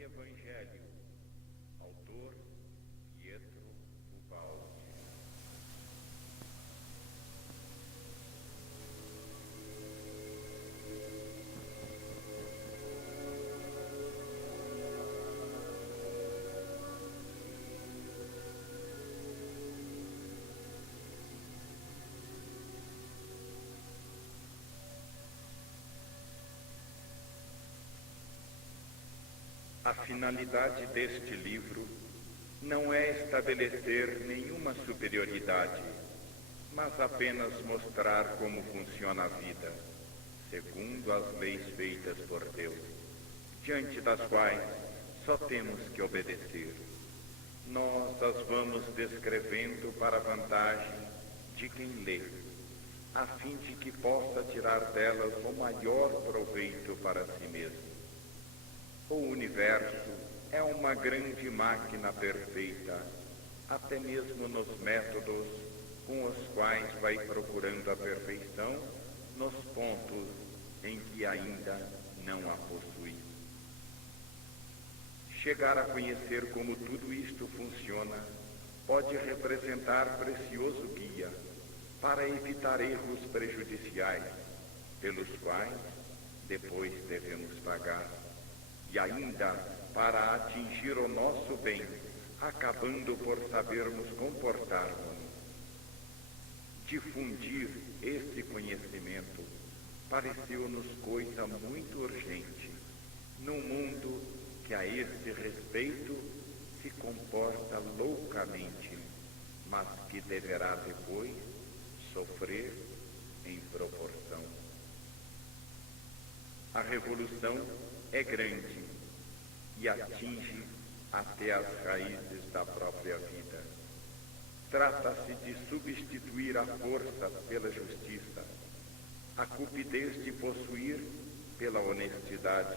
Evangelho. Autor Pietro Ubaldi. A finalidade deste livro não é estabelecer nenhuma superioridade, mas apenas mostrar como funciona a vida, segundo as leis feitas por Deus, diante das quais só temos que obedecer. Nós as vamos descrevendo para a vantagem de quem lê, a fim de que possa tirar delas o maior proveito para si mesmo. O universo é uma grande máquina perfeita, até mesmo nos métodos com os quais vai procurando a perfeição nos pontos em que ainda não a possui. Chegar a conhecer como tudo isto funciona pode representar precioso guia para evitar erros prejudiciais, pelos quais depois devemos pagar. E ainda para atingir o nosso bem, acabando por sabermos comportar-nos. Difundir esse conhecimento pareceu-nos coisa muito urgente, num mundo que a esse respeito se comporta loucamente, mas que deverá depois sofrer em proporção. A revolução é grande e atinge até as raízes da própria vida. Trata-se de substituir a força pela justiça, a cupidez de possuir pela honestidade,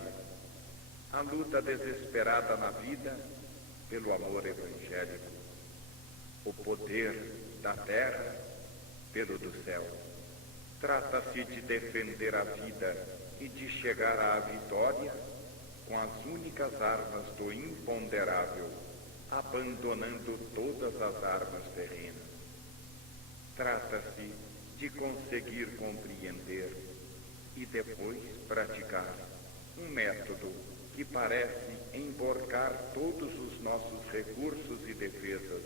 a luta desesperada na vida pelo amor evangélico, o poder da terra pelo do céu. Trata-se de defender a vida e de chegar à vitória com as únicas armas do imponderável, abandonando todas as armas terrenas. Trata-se de conseguir compreender e depois praticar um método que parece emborcar todos os nossos recursos e defesas,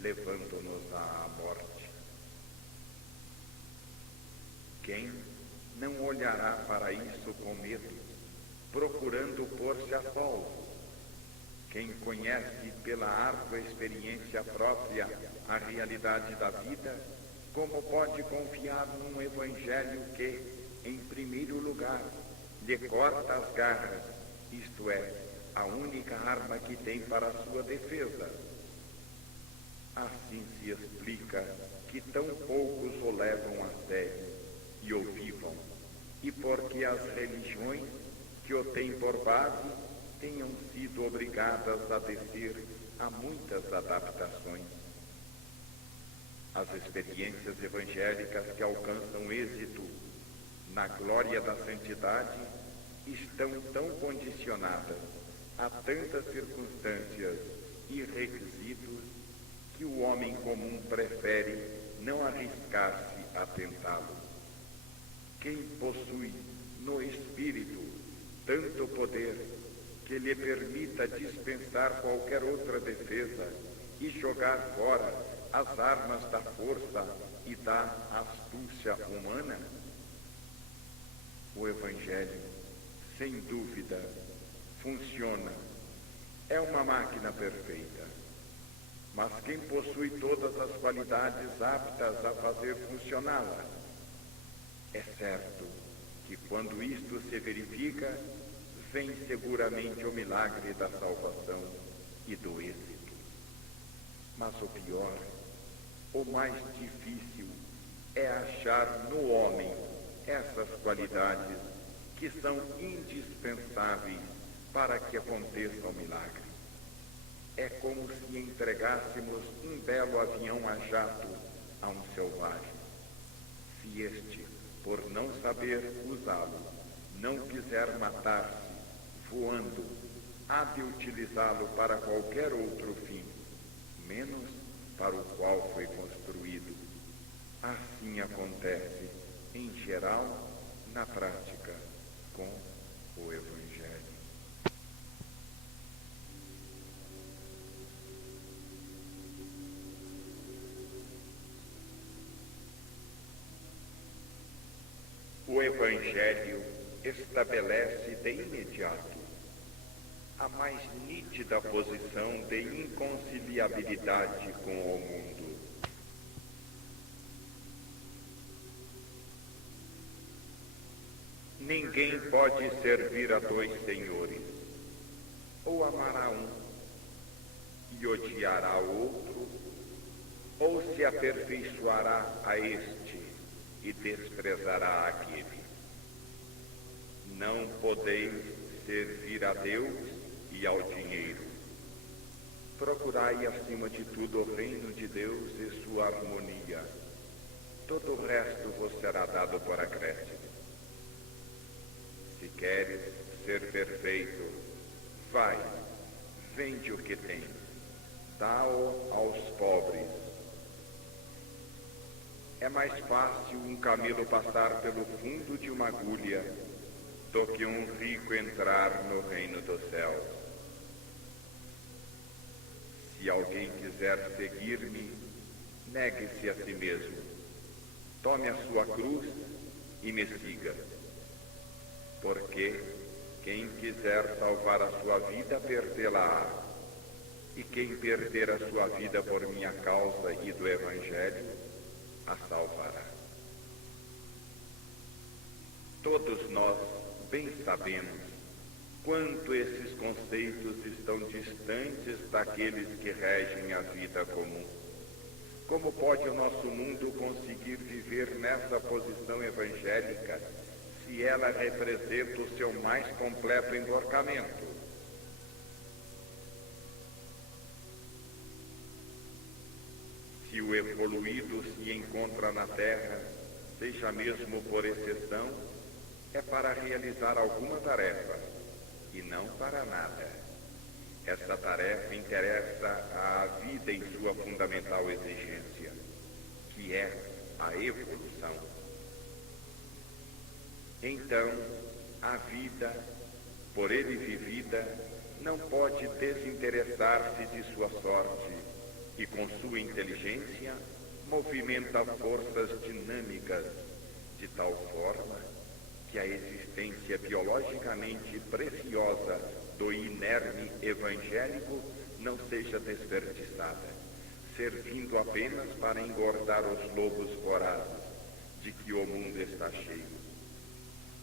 levando-nos à morte. Quem não olhará para isso com medo, procurando pôr-se a salvo? Quem conhece pela árdua experiência própria a realidade da vida, como pode confiar num evangelho que, em primeiro lugar, lhe corta as garras, isto é, a única arma que tem para a sua defesa? Assim se explica que tão poucos o levam a sério e o vivam, e porque as religiões que o têm por base tenham sido obrigadas a descer a muitas adaptações. As experiências evangélicas que alcançam êxito na glória da santidade estão tão condicionadas a tantas circunstâncias e requisitos que o homem comum prefere não arriscar-se a tentá-lo. Quem possui no espírito tanto poder que lhe permita dispensar qualquer outra defesa e jogar fora as armas da força e da astúcia humana? O Evangelho, sem dúvida, funciona. É uma máquina perfeita. Mas quem possui todas as qualidades aptas a fazer funcioná-la? É certo que quando isto se verifica, vem seguramente o milagre da salvação e do êxito. Mas o pior, o mais difícil, é achar no homem essas qualidades que são indispensáveis para que aconteça o milagre. É como se entregássemos um belo avião a jato a um selvagem. Se este, por não saber usá-lo, não quiser matar-se voando, há de utilizá-lo para qualquer outro fim, menos para o qual foi construído. Assim acontece, em geral, na prática, com o Evangelho. O Evangelho estabelece de imediato a mais nítida posição de inconciliabilidade com o mundo. Ninguém pode servir a dois senhores. Ou amará um e odiará o outro, ou se aperfeiçoará a este e desprezará aquele. Não podeis servir a Deus e ao dinheiro. Procurai acima de tudo o reino de Deus e sua harmonia. Todo o resto vos será dado por acréscimo. Se queres ser perfeito, vai, vende o que tens, dá-o aos pobres. É mais fácil um camelo passar pelo fundo de uma agulha do que um rico entrar no reino dos céus. Se alguém quiser seguir-me, negue-se a si mesmo, tome a sua cruz e me siga. Porque quem quiser salvar a sua vida, perdê-la-á. E quem perder a sua vida por minha causa e do Evangelho, a salvará. Todos nós bem sabemos quanto esses conceitos estão distantes daqueles que regem a vida comum. Como pode o nosso mundo conseguir viver nessa posição evangélica se ela representa o seu mais completo enforcamento? Se o evoluído se encontra na Terra, seja mesmo por exceção, é para realizar alguma tarefa, e não para nada. Essa tarefa interessa à vida em sua fundamental exigência, que é a evolução. Então, a vida, por ele vivida, não pode desinteressar-se de sua sorte e, com sua inteligência, movimenta forças dinâmicas de tal forma que a existência biologicamente preciosa do inerme evangélico não seja desperdiçada, servindo apenas para engordar os lobos vorazes de que o mundo está cheio.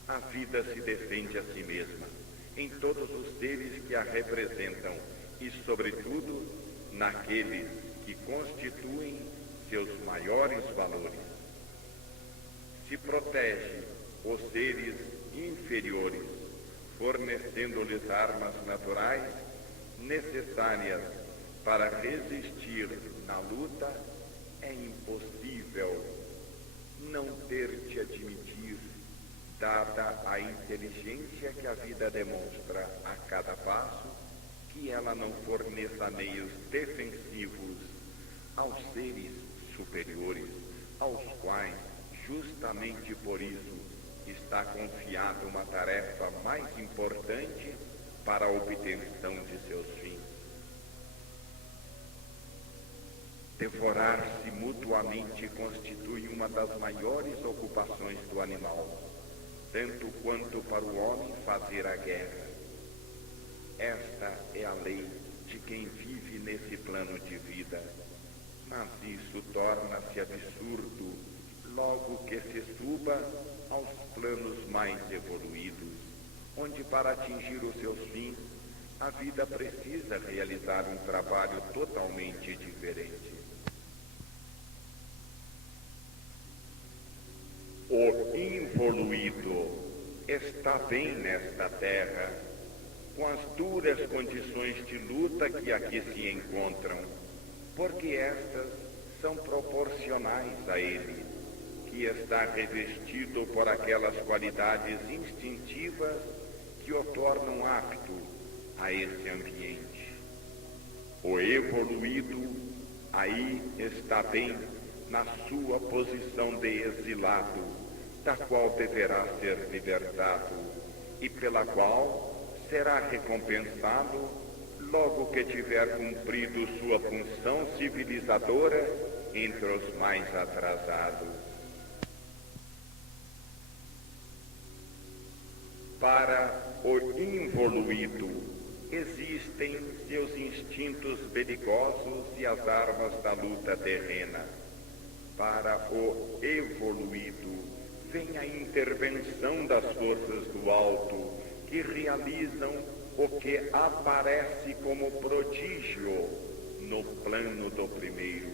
A vida se defende a si mesma, em todos os seres que a representam e, sobretudo, naqueles que constituem seus maiores valores. Se protege os seres inferiores, fornecendo-lhes armas naturais necessárias para resistir na luta. É impossível não ter de admitir, dada a inteligência que a vida demonstra a cada passo, que ela não forneça meios defensivos aos seres superiores, aos quais, justamente por isso, está confiada uma tarefa mais importante para a obtenção de seus fins. Devorar-se mutuamente constitui uma das maiores ocupações do animal, tanto quanto para o homem fazer a guerra. Esta é a lei de quem vive nesse plano de vida, mas isso torna-se absurdo logo que se suba aos planos mais evoluídos, onde, para atingir os seus fins, a vida precisa realizar um trabalho totalmente diferente. O involuído está bem nesta terra, com as duras condições de luta que aqui se encontram, porque estas são proporcionais a ele, que está revestido por aquelas qualidades instintivas que o tornam apto a esse ambiente. O evoluído aí está bem na sua posição de exilado, da qual deverá ser libertado e pela qual será recompensado logo que tiver cumprido sua função civilizadora entre os mais atrasados. Para o involuído, existem seus instintos belicosos e as armas da luta terrena. Para o evoluído, vem a intervenção das forças do alto, que realizam o que aparece como prodígio no plano do primeiro.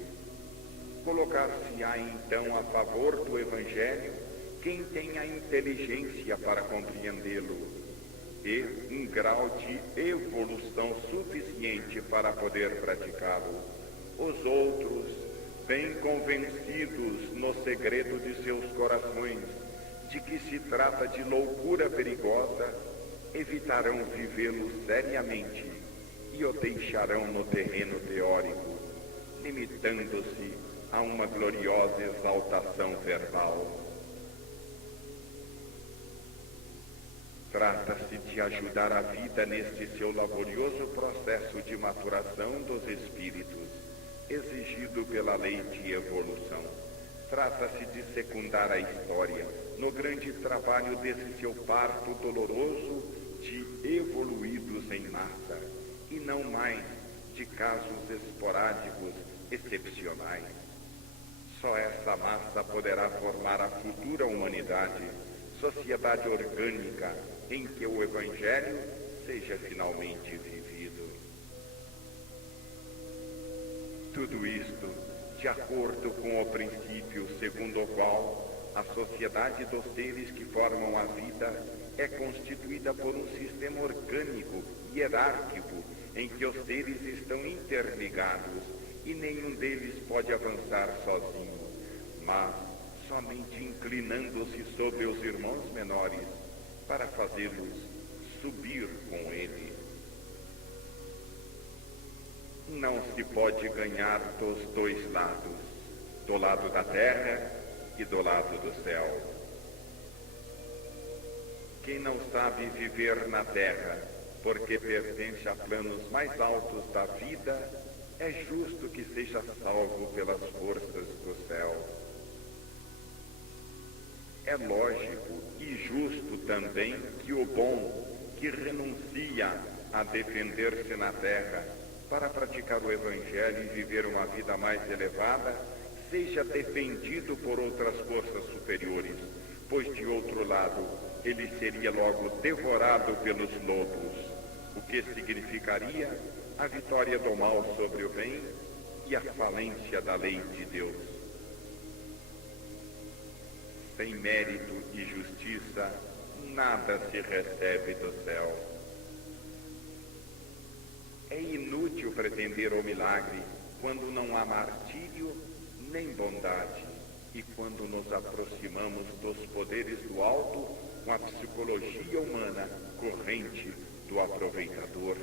Colocar-se-á então a favor do Evangelho quem tem a inteligência para compreendê-lo e um grau de evolução suficiente para poder praticá-lo. Os outros, bem convencidos no segredo de seus corações de que se trata de loucura perigosa, evitarão vivê-lo seriamente e o deixarão no terreno teórico, limitando-se a uma gloriosa exaltação verbal. Trata-se de ajudar a vida neste seu laborioso processo de maturação dos espíritos, exigido pela lei de evolução. Trata-se de secundar a história no grande trabalho desse seu parto doloroso de evoluídos em massa, e não mais de casos esporádicos excepcionais. Só essa massa poderá formar a futura humanidade, sociedade orgânica em que o Evangelho seja finalmente vivido. Tudo isto de acordo com o princípio segundo o qual a sociedade dos seres que formam a vida é constituída por um sistema orgânico, hierárquico, em que os seres estão interligados e nenhum deles pode avançar sozinho, mas somente inclinando-se sobre os irmãos menores para fazê-los subir com ele. Não se pode ganhar dos dois lados, do lado da terra e do lado do céu. Quem não sabe viver na terra, porque pertence a planos mais altos da vida, é justo que seja salvo pelas forças do céu. É lógico e justo também que o bom, que renuncia a defender-se na terra para praticar o Evangelho e viver uma vida mais elevada, seja defendido por outras forças superiores, pois de outro lado ele seria logo devorado pelos lobos, o que significaria a vitória do mal sobre o bem e a falência da lei de Deus. Sem mérito e justiça, nada se recebe do céu. É inútil pretender o milagre quando não há martírio nem bondade, e quando nos aproximamos dos poderes do alto com a psicologia humana corrente do aproveitador.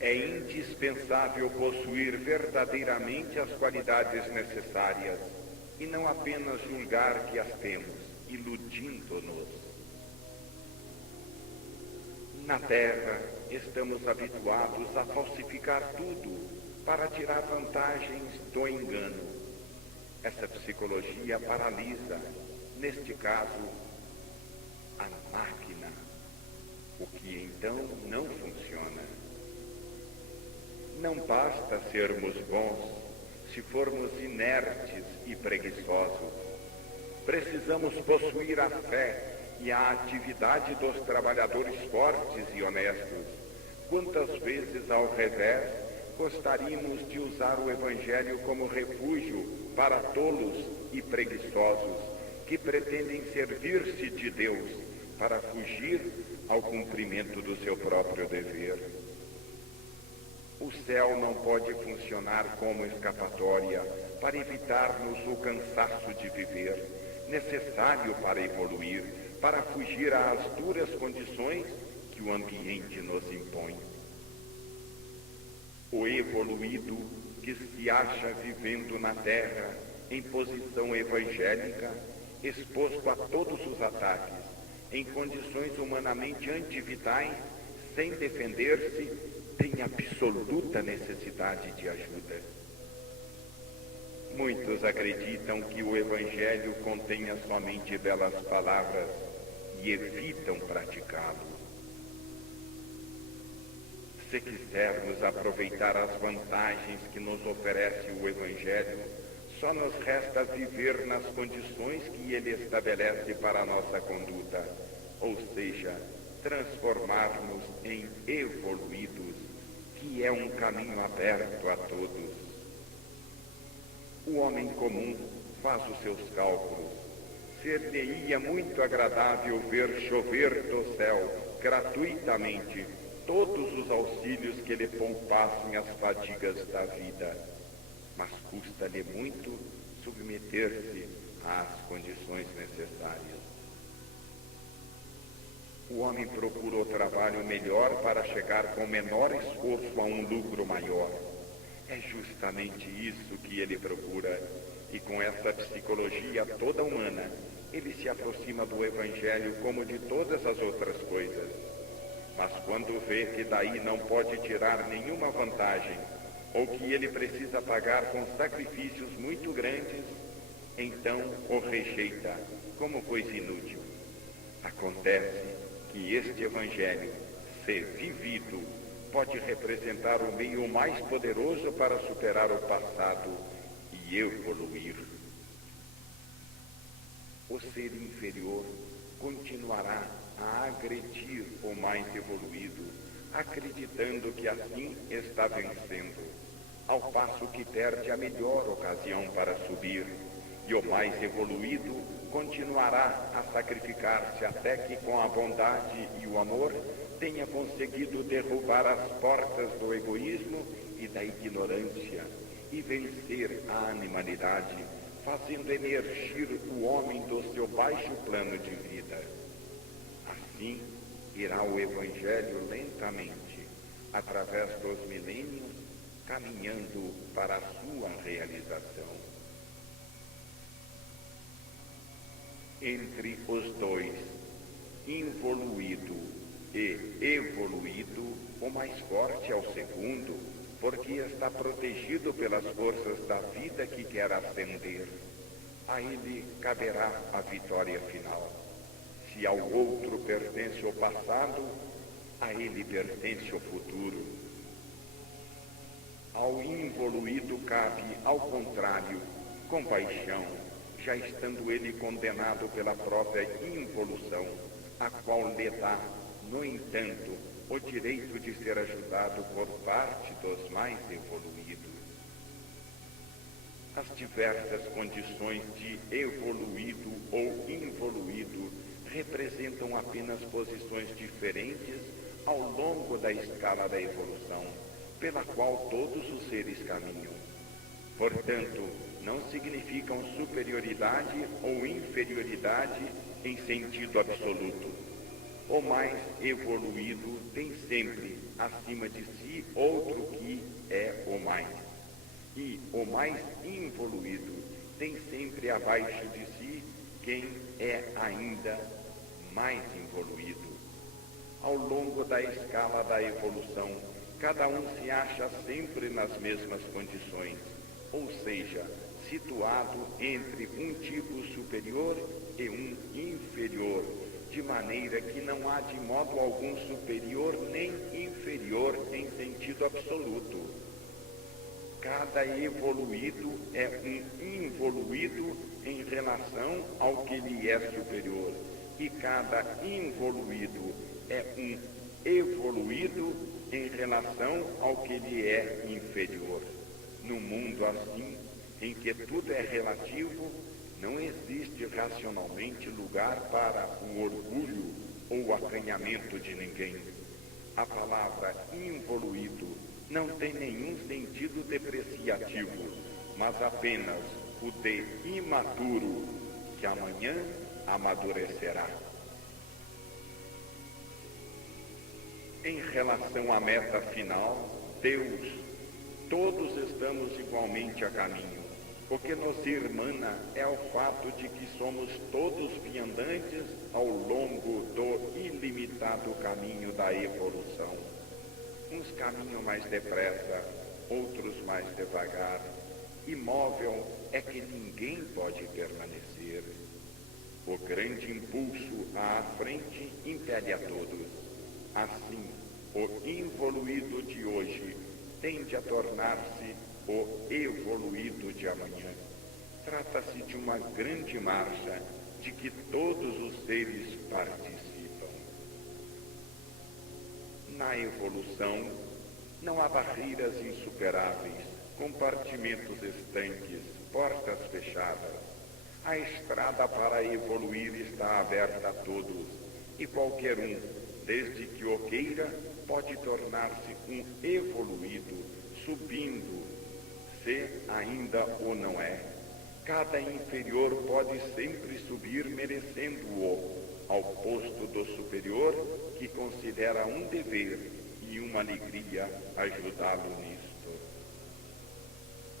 É indispensável possuir verdadeiramente as qualidades necessárias e não apenas julgar que as temos, iludindo-nos. Na Terra, estamos habituados a falsificar tudo para tirar vantagens do engano. Essa psicologia paralisa, neste caso, a máquina, o que então não funciona. Não basta sermos bons se formos inertes e preguiçosos. Precisamos possuir a fé e a atividade dos trabalhadores fortes e honestos. Quantas vezes, ao revés, gostaríamos de usar o Evangelho como refúgio para tolos e preguiçosos que pretendem servir-se de Deus para fugir ao cumprimento do seu próprio dever. O céu não pode funcionar como escapatória para evitar-nos o cansaço de viver, necessário para evoluir, para fugir às duras condições que o ambiente nos impõe. O evoluído que se acha vivendo na Terra em posição evangélica, exposto a todos os ataques, em condições humanamente antivitais, sem defender-se, tem absoluta necessidade de ajuda. Muitos acreditam que o Evangelho contenha somente belas palavras e evitam praticá-lo. Se quisermos aproveitar as vantagens que nos oferece o Evangelho, só nos resta viver nas condições que ele estabelece para a nossa conduta, ou seja, transformar-nos em evoluídos, que é um caminho aberto a todos. O homem comum faz os seus cálculos. Ser-lhe-ia muito agradável ver chover do céu, gratuitamente, todos os auxílios que lhe poupassem as fadigas da vida, mas custa-lhe muito submeter-se às condições necessárias. O homem procura o trabalho melhor para chegar com menor esforço a um lucro maior. É justamente isso que ele procura, e com essa psicologia toda humana, ele se aproxima do Evangelho como de todas as outras coisas. Mas quando vê que daí não pode tirar nenhuma vantagem, ou que ele precisa pagar com sacrifícios muito grandes, então o rejeita como coisa inútil. Acontece que este Evangelho, se vivido, pode representar o meio mais poderoso para superar o passado e evoluir. O ser inferior continuará a agredir o mais evoluído, acreditando que assim está vencendo, ao passo que perde a melhor ocasião para subir, e o mais evoluído continuará a sacrificar-se até que, com a bondade e o amor, tenha conseguido derrubar as portas do egoísmo e da ignorância e vencer a animalidade, fazendo emergir o homem do seu baixo plano de vida. Assim irá o Evangelho lentamente, através dos milênios, caminhando para a sua realização. Entre os dois, involuído e evoluído, o mais forte é o segundo, porque está protegido pelas forças da vida que quer ascender. A ele caberá a vitória final. Se ao outro pertence o passado, a ele pertence o futuro. Ao involuído cabe, ao contrário, compaixão, já estando ele condenado pela própria involução, a qual lhe dá, no entanto, o direito de ser ajudado por parte dos mais evoluídos. As diversas condições de evoluído ou involuído representam apenas posições diferentes ao longo da escala da evolução, pela qual todos os seres caminham. Portanto, não significam superioridade ou inferioridade em sentido absoluto. O mais evoluído tem sempre acima de si outro que é o mais. E o mais involuído tem sempre abaixo de si quem é ainda mais involuído. Ao longo da escala da evolução, cada um se acha sempre nas mesmas condições, ou seja, situado entre um tipo superior e um inferior, de maneira que não há de modo algum superior nem inferior em sentido absoluto. Cada evoluído é um involuído em relação ao que lhe é superior, e cada involuído é um evoluído em relação ao que lhe é inferior. No mundo assim, em que tudo é relativo, não existe racionalmente lugar para o orgulho ou o acanhamento de ninguém. A palavra involuído não tem nenhum sentido depreciativo, mas apenas o de imaturo, que amanhã amadurecerá. Em relação à meta final, Deus, todos estamos igualmente a caminho. O que nos irmana é o fato de que somos todos viandantes ao longo do ilimitado caminho da evolução. Uns caminham mais depressa, outros mais devagar. Imóvel é que ninguém pode permanecer. O grande impulso à frente impele a todos. Assim, o involuído de hoje tende a tornar-se o evoluído de amanhã. Trata-se de uma grande marcha de que todos os seres participam. Na evolução, não há barreiras insuperáveis, compartimentos estanques, portas fechadas. A estrada para evoluir está aberta a todos, e qualquer um, desde que o queira, pode tornar-se um evoluído, subindo, se ainda o não é. Cada inferior pode sempre subir merecendo-o, ao posto do superior, que considera um dever e uma alegria ajudá-lo nisto.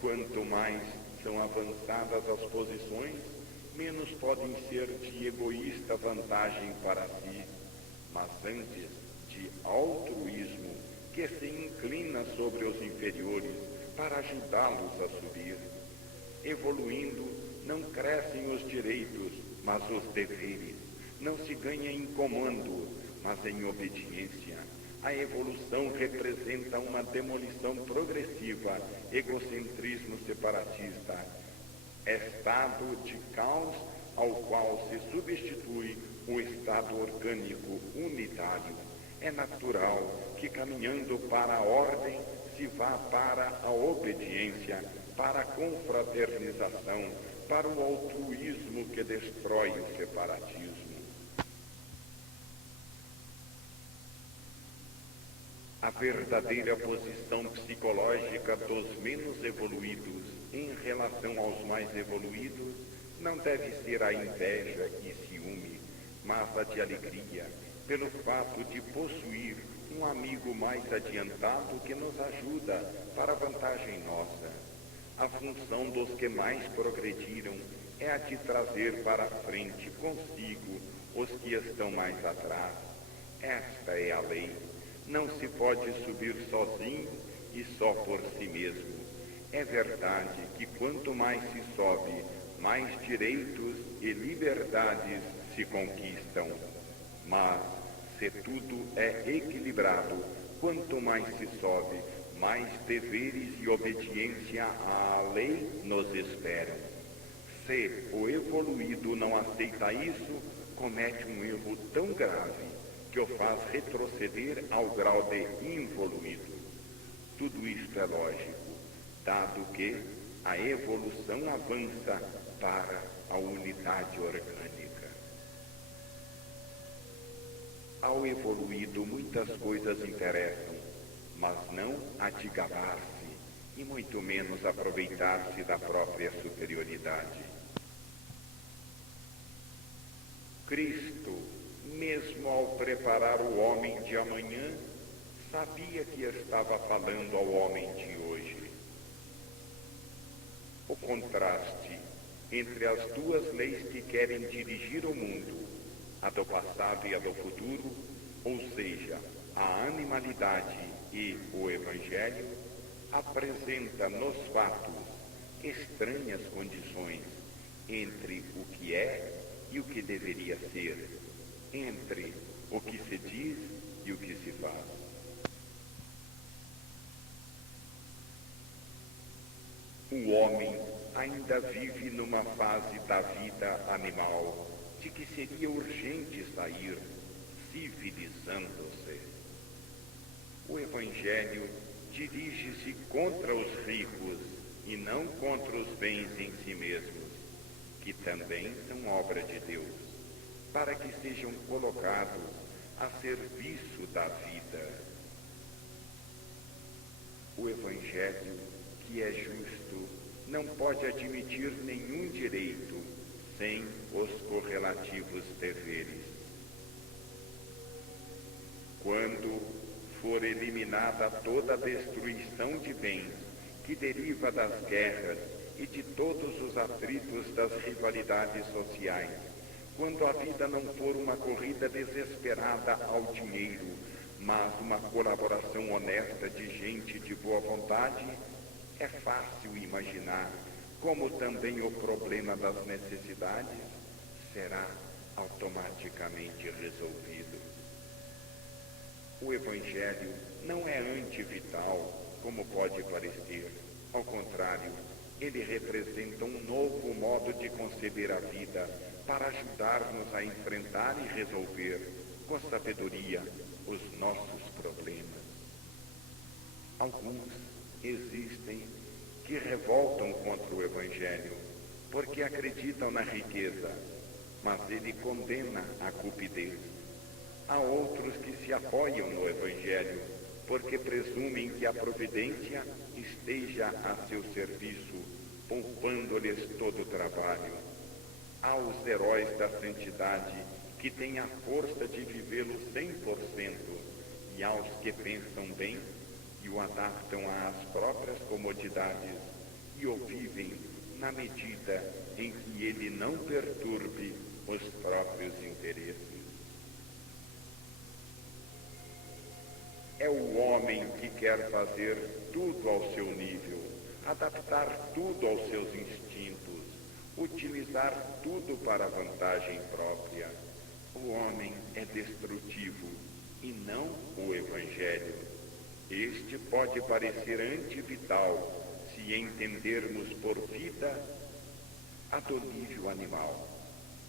Quanto mais são avançadas as posições, menos podem ser de egoísta vantagem para si, mas antes de altruísmo, que se inclina sobre os inferiores para ajudá-los a subir. Evoluindo, não crescem os direitos, mas os deveres. Não se ganha em comando, mas em obediência. A evolução representa uma demolição progressiva, egocentrismo separatista, estado de caos ao qual se substitui o estado orgânico unitário. É natural que, caminhando para a ordem, se vá para a obediência, para a confraternização, para o altruísmo que destrói o separatismo. A verdadeira posição psicológica dos menos evoluídos em relação aos mais evoluídos não deve ser a inveja e ciúme, mas a de alegria, pelo fato de possuir um amigo mais adiantado que nos ajuda para vantagem nossa. A função dos que mais progrediram é a de trazer para a frente consigo os que estão mais atrás. Esta é a lei. Não se pode subir sozinho e só por si mesmo. É verdade que quanto mais se sobe, mais direitos e liberdades se conquistam. Mas, se tudo é equilibrado, quanto mais se sobe, mais deveres e obediência à lei nos esperam. Se o evoluído não aceita isso, comete um erro tão grave que o faz retroceder ao grau de involuído. Tudo isto é lógico, dado que a evolução avança para a unidade orgânica. Ao evoluído muitas coisas interessam, mas não a de gabar-se e muito menos aproveitar-se da própria superioridade. Cristo, mesmo ao preparar o homem de amanhã, sabia que estava falando ao homem de hoje. O contraste entre as duas leis que querem dirigir o mundo, a do passado e a do futuro, ou seja, a animalidade e o Evangelho, apresenta nos fatos estranhas condições entre o que é e o que deveria ser, entre o que se diz e o que se faz. O homem ainda vive numa fase da vida animal de que seria urgente sair, civilizando-se. O Evangelho dirige-se contra os ricos e não contra os bens em si mesmos, que também são obra de Deus, para que sejam colocados a serviço da vida. O Evangelho, que é justo, não pode admitir nenhum direito, sem os correlativos deveres. Quando for eliminada toda a destruição de bens que deriva das guerras e de todos os atritos das rivalidades sociais, quando a vida não for uma corrida desesperada ao dinheiro, mas uma colaboração honesta de gente de boa vontade, é fácil imaginar como também o problema das necessidades será automaticamente resolvido. O Evangelho não é antivital, como pode parecer. Ao contrário, ele representa um novo modo de conceber a vida para ajudar-nos a enfrentar e resolver, com sabedoria, os nossos problemas. Alguns existem que revoltam contra o Evangelho, porque acreditam na riqueza, mas ele condena a cupidez. Há outros que se apoiam no Evangelho, porque presumem que a providência esteja a seu serviço, poupando-lhes todo o trabalho. Há os heróis da santidade, que têm a força de vivê-lo 100%, e há os que pensam bem e o adaptam às próprias comodidades e o vivem na medida em que ele não perturbe os próprios interesses. É o homem que quer fazer tudo ao seu nível, adaptar tudo aos seus instintos, utilizar tudo para a vantagem própria. O homem é destrutivo e não o Evangelho. Este pode parecer antivital se entendermos por vida a do nível animal,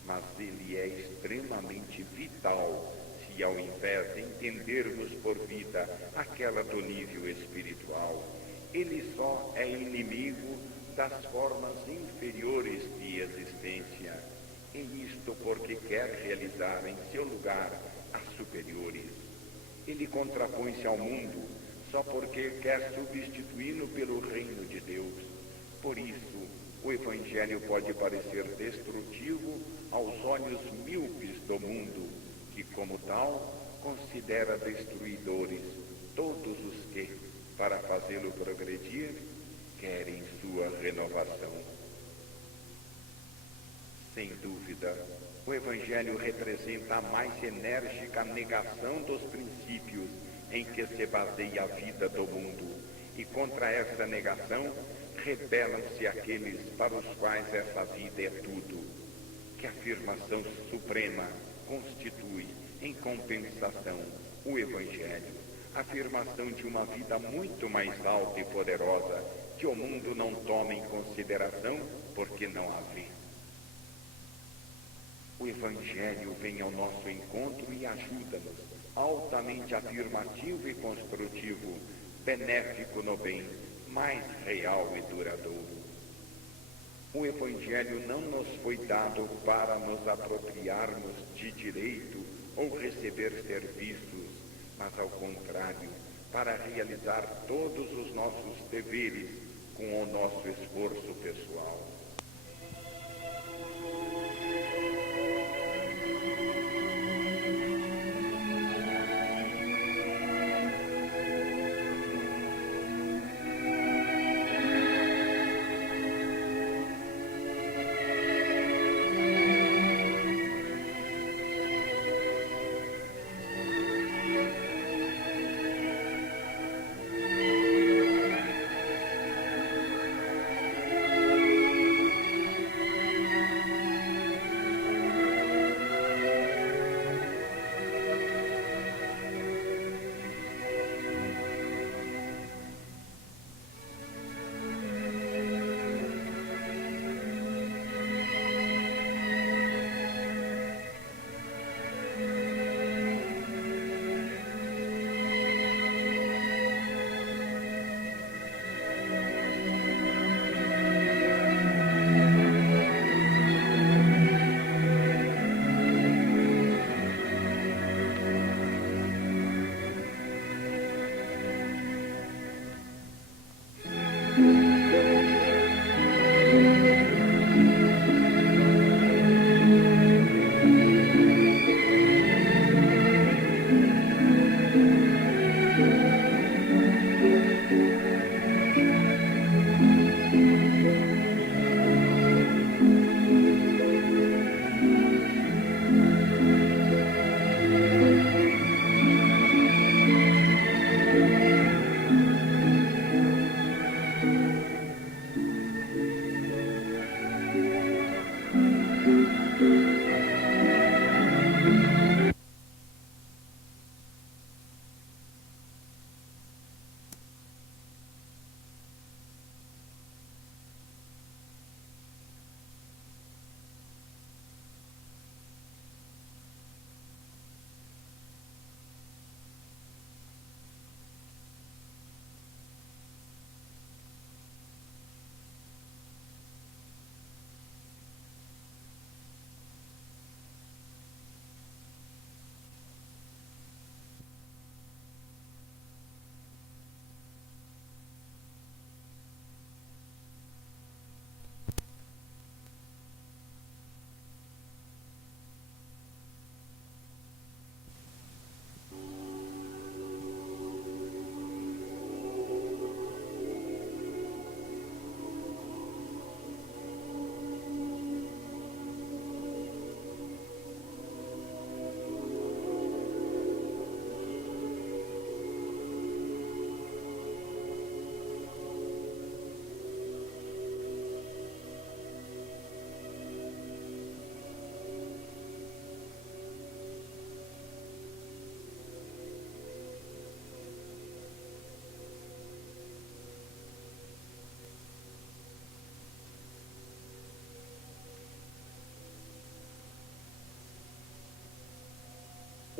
mas ele é extremamente vital se, ao invés de entendermos por vida aquela do nível espiritual, ele só é inimigo das formas inferiores de existência, e isto porque quer realizar em seu lugar as superiores. Ele contrapõe-se ao mundo só porque quer substituí-lo pelo reino de Deus. Por isso, o Evangelho pode parecer destrutivo aos olhos míopes do mundo, que, como tal, considera destruidores todos os que, para fazê-lo progredir, querem sua renovação. Sem dúvida, o Evangelho representa a mais enérgica negação dos princípios em que se baseia a vida do mundo, e contra essa negação rebelam-se aqueles para os quais essa vida é tudo. Que afirmação suprema constitui, em compensação, o Evangelho, afirmação de uma vida muito mais alta e poderosa, que o mundo não toma em consideração porque não a vê. O Evangelho vem ao nosso encontro e ajuda-nos, altamente afirmativo e construtivo, benéfico no bem, mais real e duradouro. O Evangelho não nos foi dado para nos apropriarmos de direito ou receber serviços, mas ao contrário, para realizar todos os nossos deveres com o nosso esforço pessoal.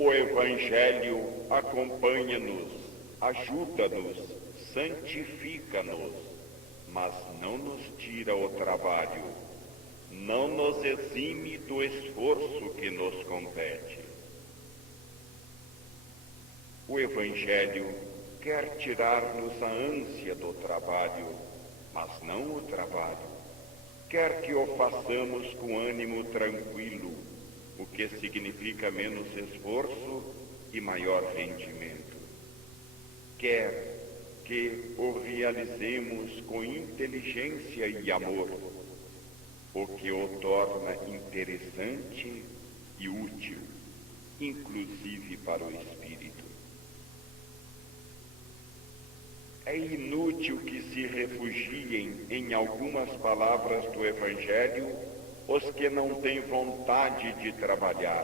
O Evangelho acompanha-nos, ajuda-nos, santifica-nos, mas não nos tira o trabalho, não nos exime do esforço que nos compete. O Evangelho quer tirar-nos a ânsia do trabalho, mas não o trabalho. Quer que o façamos com ânimo tranquilo, o que significa menos esforço e maior rendimento. Quer que o realizemos com inteligência e amor, o que o torna interessante e útil, inclusive para o espírito. É inútil que se refugiem em algumas palavras do Evangelho os que não têm vontade de trabalhar.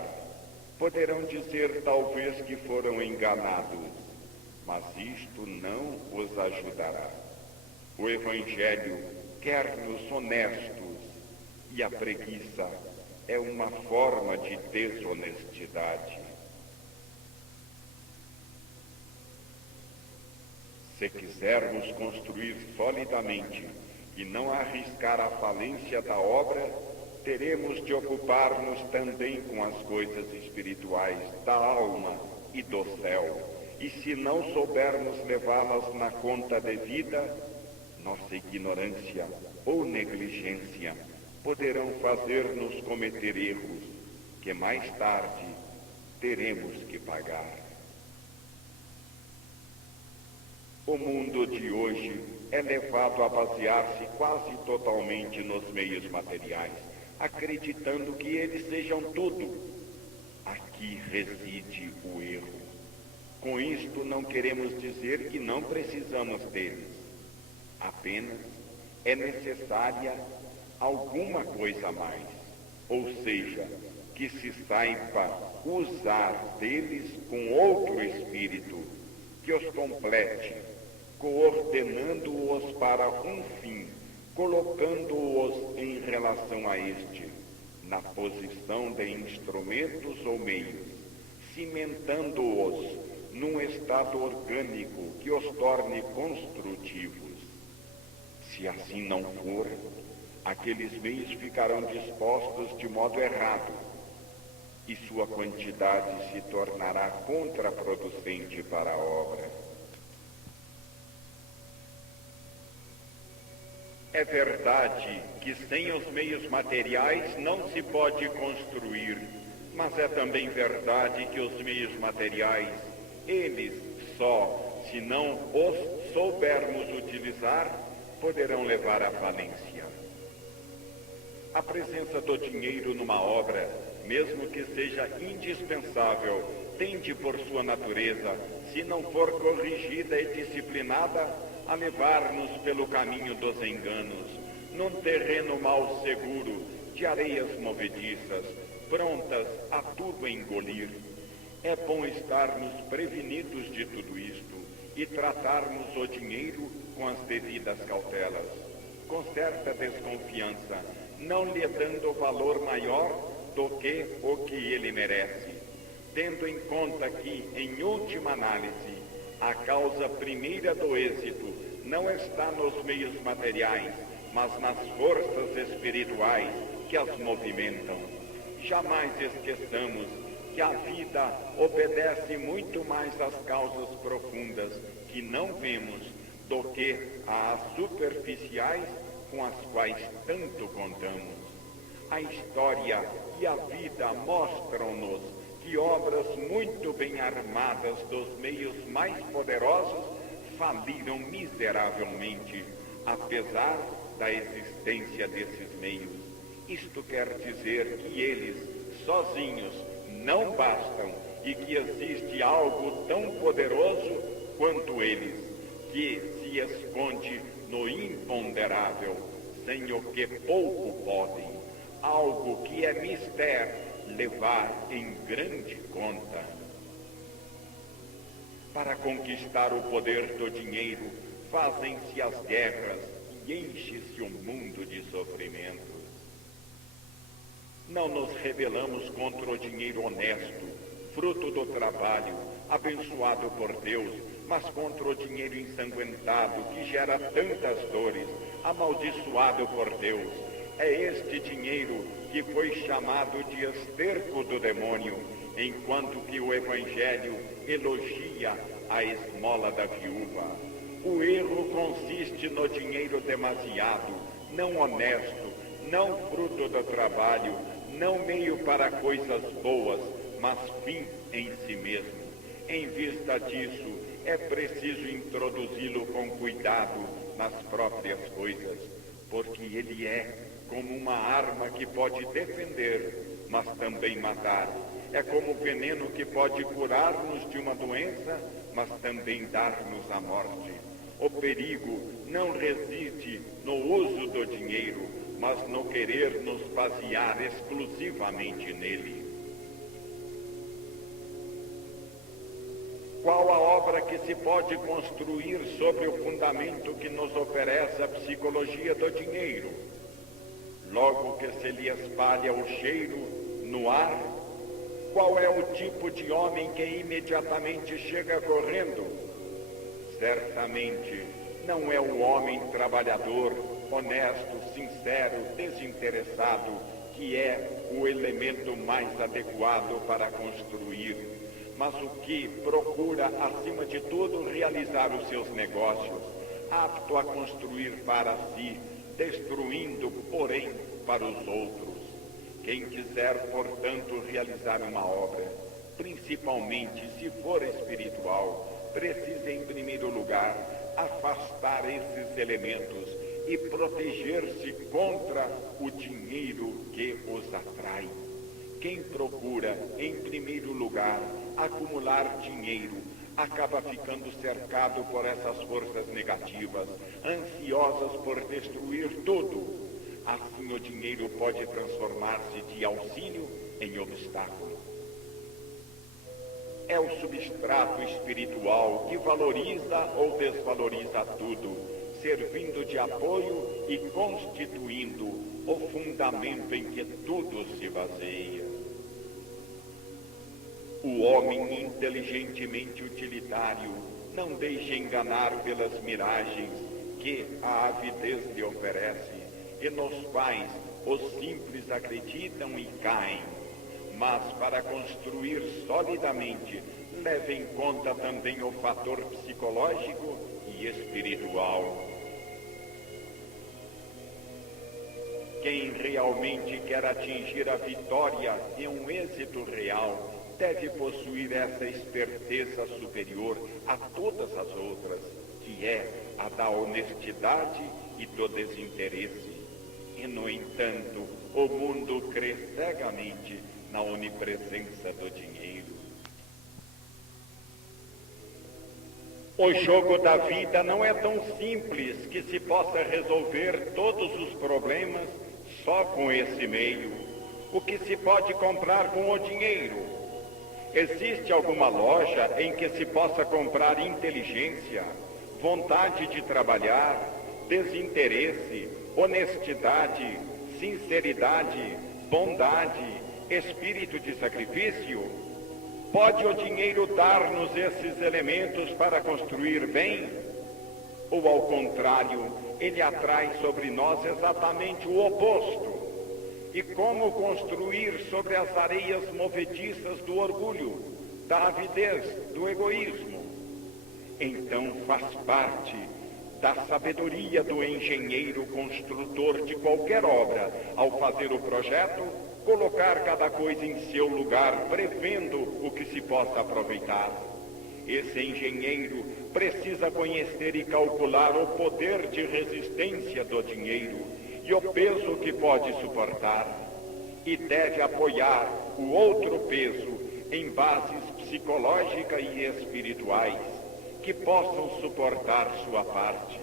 Poderão dizer talvez que foram enganados, mas isto não os ajudará. O Evangelho quer-nos honestos, e a preguiça é uma forma de desonestidade. Se quisermos construir solidamente e não arriscar a falência da obra, teremos de ocupar-nos também com as coisas espirituais da alma e do céu. E se não soubermos levá-las na conta devida, nossa ignorância ou negligência poderão fazer-nos cometer erros que mais tarde teremos que pagar. O mundo de hoje é levado a basear-se quase totalmente nos meios materiais, acreditando que eles sejam tudo. Aqui reside o erro. Com isto não queremos dizer que não precisamos deles. Apenas é necessária alguma coisa a mais, ou seja, que se saiba usar deles com outro espírito, que os complete, coordenando-os para um fim, colocando-os em relação a este, na posição de instrumentos ou meios, cimentando-os num estado orgânico que os torne construtivos. Se assim não for, aqueles meios ficarão dispostos de modo errado, e sua quantidade se tornará contraproducente para a obra. É verdade que sem os meios materiais não se pode construir, mas é também verdade que os meios materiais, eles só, se não os soubermos utilizar, poderão levar à falência. A presença do dinheiro numa obra, mesmo que seja indispensável, tende por sua natureza, se não for corrigida e disciplinada, a levar-nos pelo caminho dos enganos, num terreno mal seguro, de areias movediças, prontas a tudo engolir. É bom estarmos prevenidos de tudo isto e tratarmos o dinheiro com as devidas cautelas, com certa desconfiança, não lhe dando valor maior do que o que ele merece, tendo em conta que, em última análise, a causa primeira do êxito não está nos meios materiais, mas nas forças espirituais que as movimentam. Jamais esqueçamos que a vida obedece muito mais às causas profundas que não vemos do que às superficiais com as quais tanto contamos. A história e a vida mostram-nos que obras muito bem armadas dos meios mais poderosos faliram miseravelmente, apesar da existência desses meios. Isto quer dizer que eles, sozinhos, não bastam e que existe algo tão poderoso quanto eles, que se esconde no imponderável, sem o que pouco podem, algo que é mister levar em grande conta. Para conquistar o poder do dinheiro, fazem-se as guerras e enche-se o mundo de sofrimentos. Não nos rebelamos contra o dinheiro honesto, fruto do trabalho, abençoado por Deus, mas contra o dinheiro ensanguentado que gera tantas dores, amaldiçoado por Deus. É este dinheiro que foi chamado de esterco do demônio, enquanto que o Evangelho elogia a esmola da viúva. O erro consiste no dinheiro demasiado, não honesto, não fruto do trabalho, não meio para coisas boas, mas fim em si mesmo. Em vista disso, é preciso introduzi-lo com cuidado nas próprias coisas, porque ele é como uma arma que pode defender, mas também matar. É como o veneno que pode curar-nos de uma doença, mas também dar-nos a morte. O perigo não reside no uso do dinheiro, mas no querer nos basear exclusivamente nele. Qual a obra que se pode construir sobre o fundamento que nos oferece a psicologia do dinheiro? Logo que se lhe espalha o cheiro no ar, qual é o tipo de homem que imediatamente chega correndo? Certamente não é o homem trabalhador, honesto, sincero, desinteressado, que é o elemento mais adequado para construir, mas o que procura, acima de tudo, realizar os seus negócios, apto a construir para si, destruindo, porém, para os outros. Quem quiser, portanto, realizar uma obra, principalmente se for espiritual, precisa, em primeiro lugar, afastar esses elementos e proteger-se contra o dinheiro que os atrai. Quem procura, em primeiro lugar, acumular dinheiro, acaba ficando cercado por essas forças negativas, ansiosas por destruir tudo. Assim o dinheiro pode transformar-se de auxílio em obstáculo. É o substrato espiritual que valoriza ou desvaloriza tudo, servindo de apoio e constituindo o fundamento em que tudo se baseia. O homem inteligentemente utilitário não deixa enganar pelas miragens que a avidez lhe oferece e nos quais os simples acreditam e caem, mas para construir solidamente leve em conta também o fator psicológico e espiritual. Quem realmente quer atingir a vitória e um êxito real deve possuir essa esperteza superior a todas as outras, que é a da honestidade e do desinteresse. E, no entanto, o mundo crê cegamente na onipresença do dinheiro. O jogo da vida não é tão simples que se possa resolver todos os problemas só com esse meio. O que se pode comprar com o dinheiro? Existe alguma loja em que se possa comprar inteligência, vontade de trabalhar, desinteresse, honestidade, sinceridade, bondade, espírito de sacrifício? Pode o dinheiro dar-nos esses elementos para construir bem? Ou, ao contrário, ele atrai sobre nós exatamente o oposto? E como construir sobre as areias movediças do orgulho, da avidez, do egoísmo? Então faz parte da sabedoria do engenheiro construtor de qualquer obra, ao fazer o projeto, colocar cada coisa em seu lugar, prevendo o que se possa aproveitar. Esse engenheiro precisa conhecer e calcular o poder de resistência do dinheiro e o peso que pode suportar, e deve apoiar o outro peso em bases psicológicas e espirituais que possam suportar sua parte,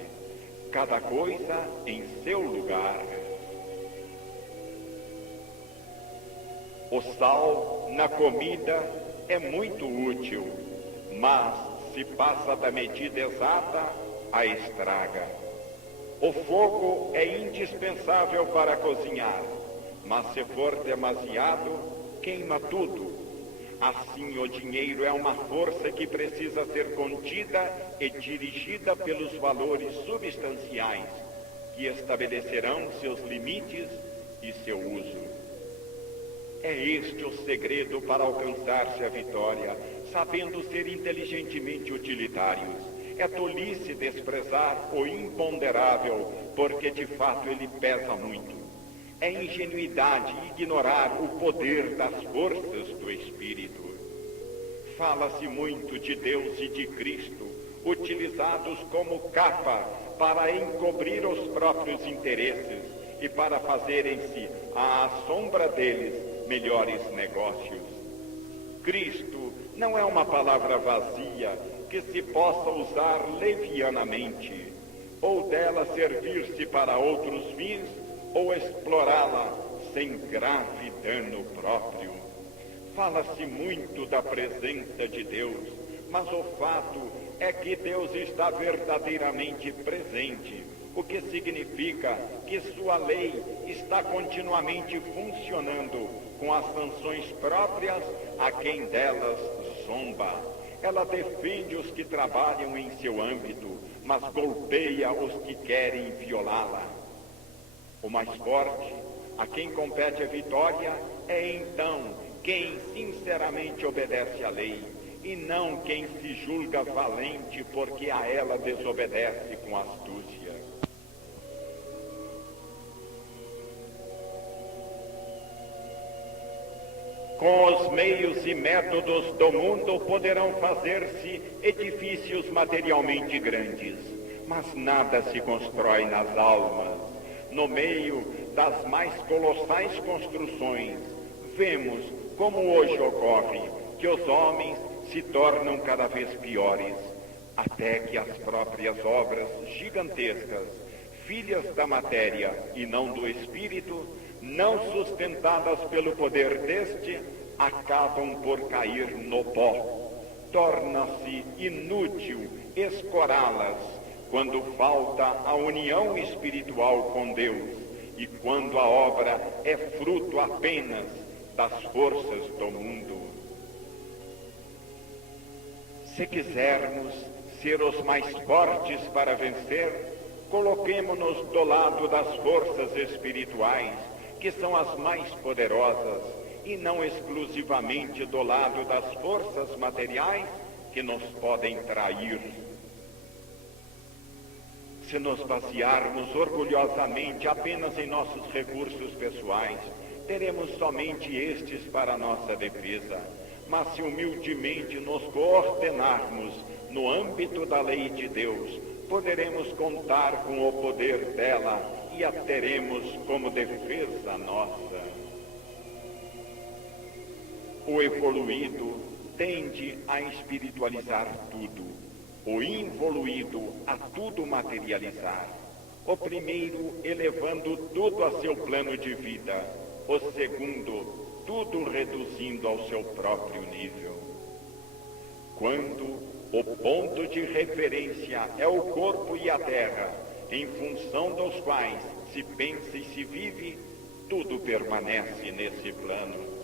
cada coisa em seu lugar. O sal na comida é muito útil, mas se passa da medida exata, a estraga. O fogo é indispensável para cozinhar, mas se for demasiado, queima tudo. Assim, o dinheiro é uma força que precisa ser contida e dirigida pelos valores substanciais, que estabelecerão seus limites e seu uso. É este o segredo para alcançar-se a vitória, sabendo ser inteligentemente utilitários. É tolice desprezar o imponderável, porque de fato ele pesa muito. É ingenuidade ignorar o poder das forças do Espírito. Fala-se muito de Deus e de Cristo, utilizados como capa para encobrir os próprios interesses e para fazerem-se, à sombra deles, melhores negócios. Cristo não é uma palavra vazia que se possa usar levianamente, ou dela servir-se para outros fins, ou explorá-la sem grave dano próprio. Fala-se muito da presença de Deus, mas o fato é que Deus está verdadeiramente presente, o que significa que sua lei está continuamente funcionando com as sanções próprias a quem delas zomba. Ela defende os que trabalham em seu âmbito, mas golpeia os que querem violá-la. O mais forte, a quem compete a vitória, é então quem sinceramente obedece à lei, e não quem se julga valente porque a ela desobedece com astúcia. Com os meios e métodos do mundo poderão fazer-se edifícios materialmente grandes, mas nada se constrói nas almas. No meio das mais colossais construções, vemos, como hoje ocorre, que os homens se tornam cada vez piores, até que as próprias obras gigantescas, filhas da matéria e não do espírito, não sustentadas pelo poder deste, acabam por cair no pó. Torna-se inútil escorá-las quando falta a união espiritual com Deus e quando a obra é fruto apenas das forças do mundo. Se quisermos ser os mais fortes para vencer, coloquemo-nos do lado das forças espirituais, que são as mais poderosas, e não exclusivamente do lado das forças materiais que nos podem trair. Se nos basearmos orgulhosamente apenas em nossos recursos pessoais, teremos somente estes para nossa defesa. Mas se humildemente nos coordenarmos no âmbito da lei de Deus, poderemos contar com o poder dela e a teremos como defesa nossa. O evoluído tende a espiritualizar tudo, o involuído a tudo materializar. O primeiro elevando tudo a seu plano de vida, o segundo tudo reduzindo ao seu próprio nível. Quando o ponto de referência é o corpo e a terra, em função dos quais se pensa e se vive, tudo permanece nesse plano.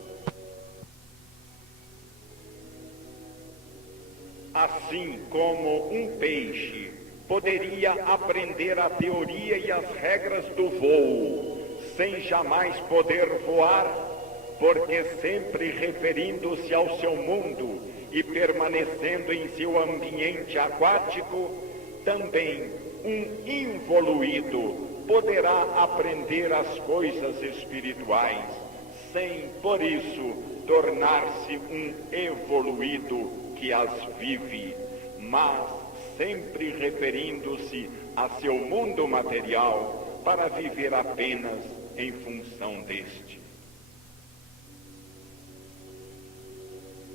Assim como um peixe poderia aprender a teoria e as regras do voo, sem jamais poder voar, porque sempre referindo-se ao seu mundo e permanecendo em seu ambiente aquático, também um involuído poderá aprender as coisas espirituais, sem, por isso, tornar-se um evoluído que as vive, mas sempre referindo-se a seu mundo material para viver apenas em função deste.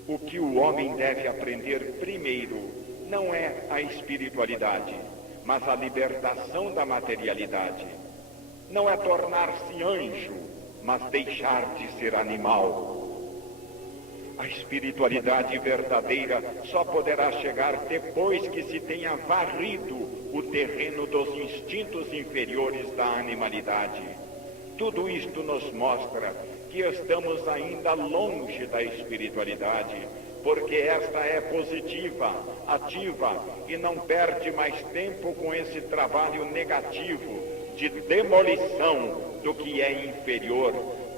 O que o homem deve aprender primeiro não é a espiritualidade, mas a libertação da materialidade. Não é tornar-se anjo, mas deixar de ser animal. A espiritualidade verdadeira só poderá chegar depois que se tenha varrido o terreno dos instintos inferiores da animalidade. Tudo isto nos mostra que estamos ainda longe da espiritualidade, porque esta é positiva, ativa e não perde mais tempo com esse trabalho negativo de demolição do que é inferior,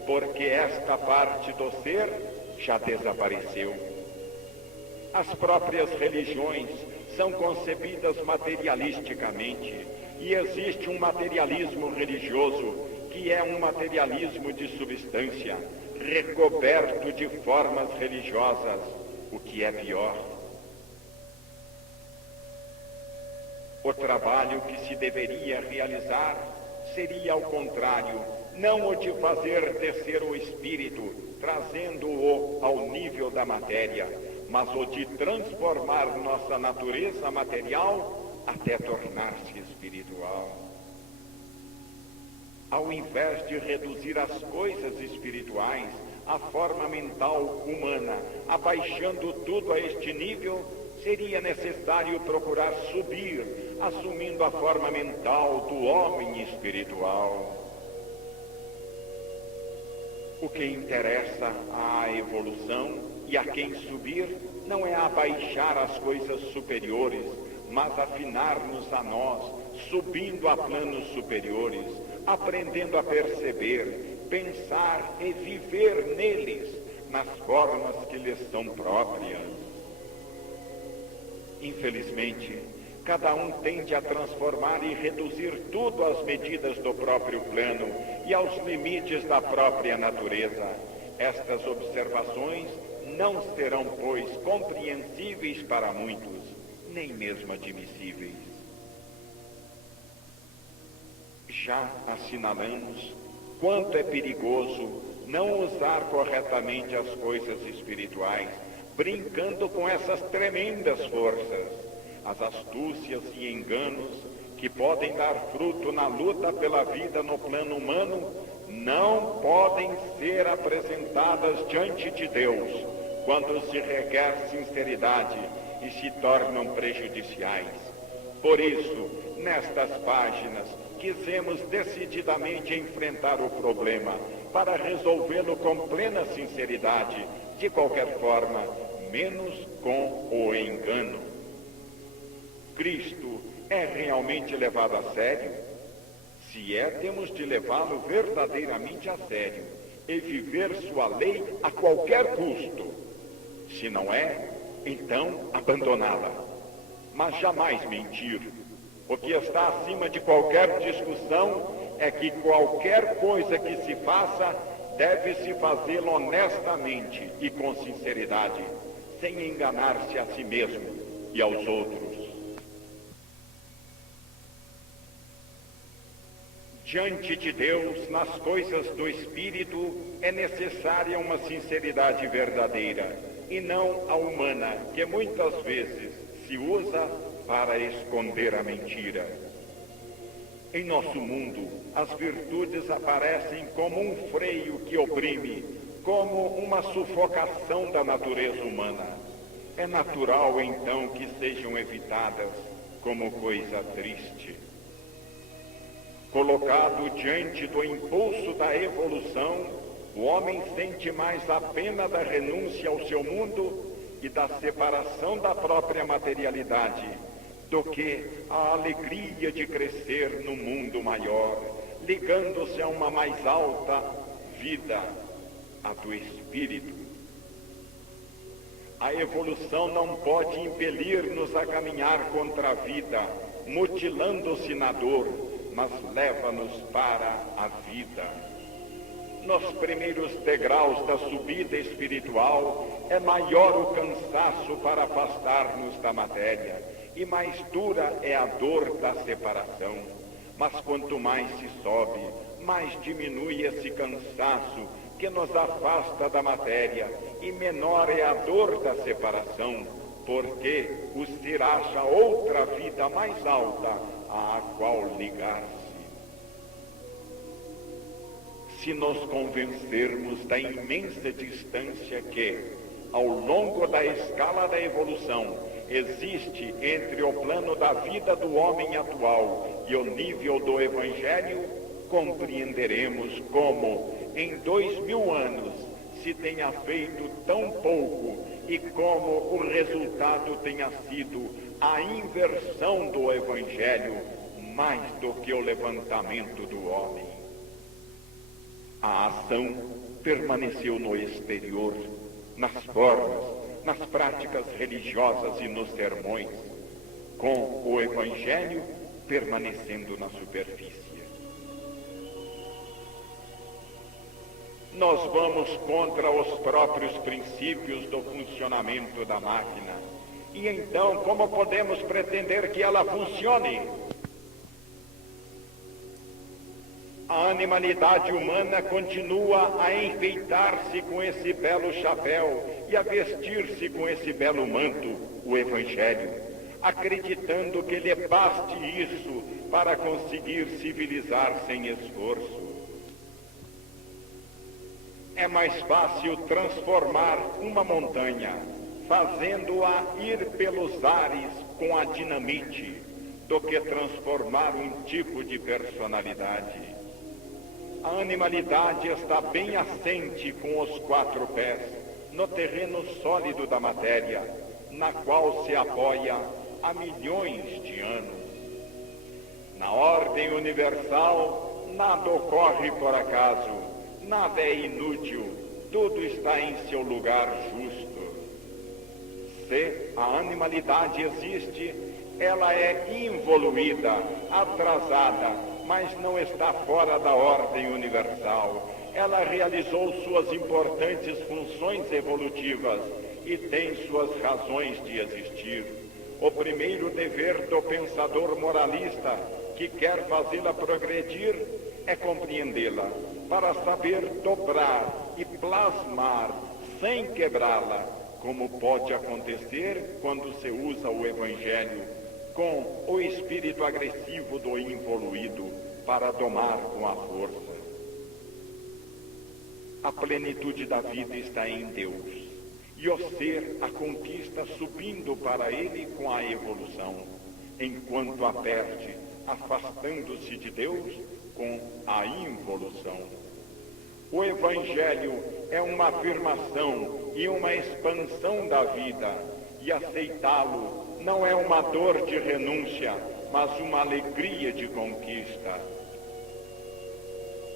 porque esta parte do ser já desapareceu. As próprias religiões são concebidas materialisticamente, e existe um materialismo religioso que é um materialismo de substância, recoberto de formas religiosas, o que é pior. O trabalho que se deveria realizar seria ao contrário, não o de fazer descer o espírito, trazendo-o ao nível da matéria, mas o de transformar nossa natureza material até tornar-se espiritual. Ao invés de reduzir as coisas espirituais à forma mental humana, abaixando tudo a este nível, seria necessário procurar subir, assumindo a forma mental do homem espiritual. O que interessa à evolução e a quem subir não é abaixar as coisas superiores, mas afinar-nos a nós, subindo a planos superiores, aprendendo a perceber, pensar e viver neles, nas formas que lhes são próprias. Infelizmente, cada um tende a transformar e reduzir tudo às medidas do próprio plano e aos limites da própria natureza. Estas observações não serão, pois, compreensíveis para muitos, nem mesmo admissíveis. Já assinalamos quanto é perigoso não usar corretamente as coisas espirituais, brincando com essas tremendas forças, as astúcias e enganos que podem dar fruto na luta pela vida no plano humano, não podem ser apresentadas diante de Deus quando se requer sinceridade e se tornam prejudiciais. Por isso, nestas páginas, quisemos decididamente enfrentar o problema para resolvê-lo com plena sinceridade, de qualquer forma, menos com o engano. Cristo é realmente levado a sério? Se é, temos de levá-lo verdadeiramente a sério e viver sua lei a qualquer custo. Se não é, então abandoná-la. Mas jamais mentir. O que está acima de qualquer discussão é que qualquer coisa que se faça deve-se fazê-la honestamente e com sinceridade, sem enganar-se a si mesmo e aos outros. Diante de Deus, nas coisas do Espírito, é necessária uma sinceridade verdadeira, e não a humana, que muitas vezes se usa para esconder a mentira. Em nosso mundo, as virtudes aparecem como um freio que oprime, como uma sufocação da natureza humana. É natural, então, que sejam evitadas como coisa triste. Colocado diante do impulso da evolução, o homem sente mais a pena da renúncia ao seu mundo e da separação da própria materialidade, do que a alegria de crescer no mundo maior, ligando-se a uma mais alta vida, a do espírito. A evolução não pode impelir-nos a caminhar contra a vida, mutilando-se na dor, mas leva-nos para a vida. Nos primeiros degraus da subida espiritual, é maior o cansaço para afastar-nos da matéria, e mais dura é a dor da separação. Mas quanto mais se sobe, mais diminui esse cansaço que nos afasta da matéria, e menor é a dor da separação, porque o ser acha outra vida mais alta à qual ligar-se. Se nos convencermos da imensa distância que, ao longo da escala da evolução, existe entre o plano da vida do homem atual e o nível do Evangelho, compreenderemos como, em 2000 anos se tenha feito tão pouco e como o resultado tenha sido a inversão do Evangelho mais do que o levantamento do homem. A ação permaneceu no exterior, nas formas, nas práticas religiosas e nos sermões, com o Evangelho permanecendo na superfície. Nós vamos contra os próprios princípios do funcionamento da máquina. E então, como podemos pretender que ela funcione? A animalidade humana continua a enfeitar-se com esse belo chapéu e a vestir-se com esse belo manto, o Evangelho, acreditando que lhe baste isso para conseguir civilizar sem esforço. É mais fácil transformar uma montanha, fazendo-a ir pelos ares com a dinamite, do que transformar um tipo de personalidade. A animalidade está bem assente com os 4 pés, no terreno sólido da matéria, na qual se apoia há milhões de anos. Na ordem universal, nada ocorre por acaso. Nada é inútil, tudo está em seu lugar justo. Se a animalidade existe, ela é involuída, atrasada, mas não está fora da ordem universal. Ela realizou suas importantes funções evolutivas e tem suas razões de existir. O primeiro dever do pensador moralista, que quer fazê-la progredir, é compreendê-la, para saber dobrar e plasmar sem quebrá-la, como pode acontecer quando se usa o Evangelho com o espírito agressivo do involuído para domar com a força. A plenitude da vida está em Deus, e o ser a conquista subindo para ele com a evolução, enquanto a perde, afastando-se de Deus com a involução. O Evangelho é uma afirmação e uma expansão da vida, e aceitá-lo não é uma dor de renúncia, mas uma alegria de conquista.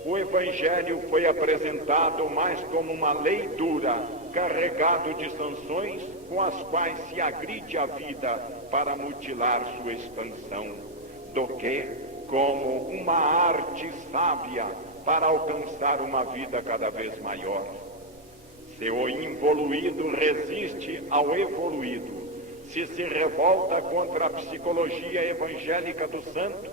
O Evangelho foi apresentado mais como uma lei dura, carregado de sanções com as quais se agride a vida para mutilar sua expansão, do que como uma arte sábia para alcançar uma vida cada vez maior. Se o involuído resiste ao evoluído, se revolta contra a psicologia evangélica do santo,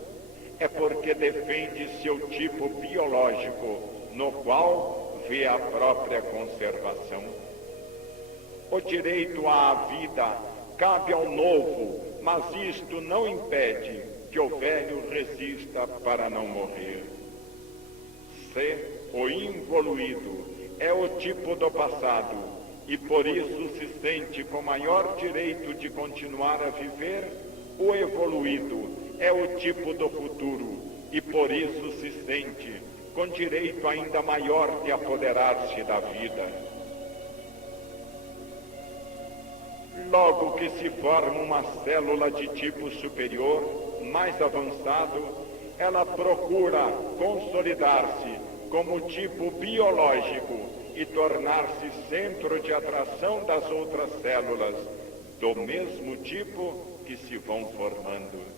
é porque defende seu tipo biológico, no qual vê a própria conservação. O direito à vida cabe ao novo, mas isto não impede que o velho resista para não morrer. Se o involuído é o tipo do passado e por isso se sente com maior direito de continuar a viver, o evoluído é o tipo do futuro e por isso se sente com direito ainda maior de apoderar-se da vida. Logo que se forma uma célula de tipo superior, mais avançado, ela procura consolidar-se como tipo biológico e tornar-se centro de atração das outras células, do mesmo tipo que se vão formando.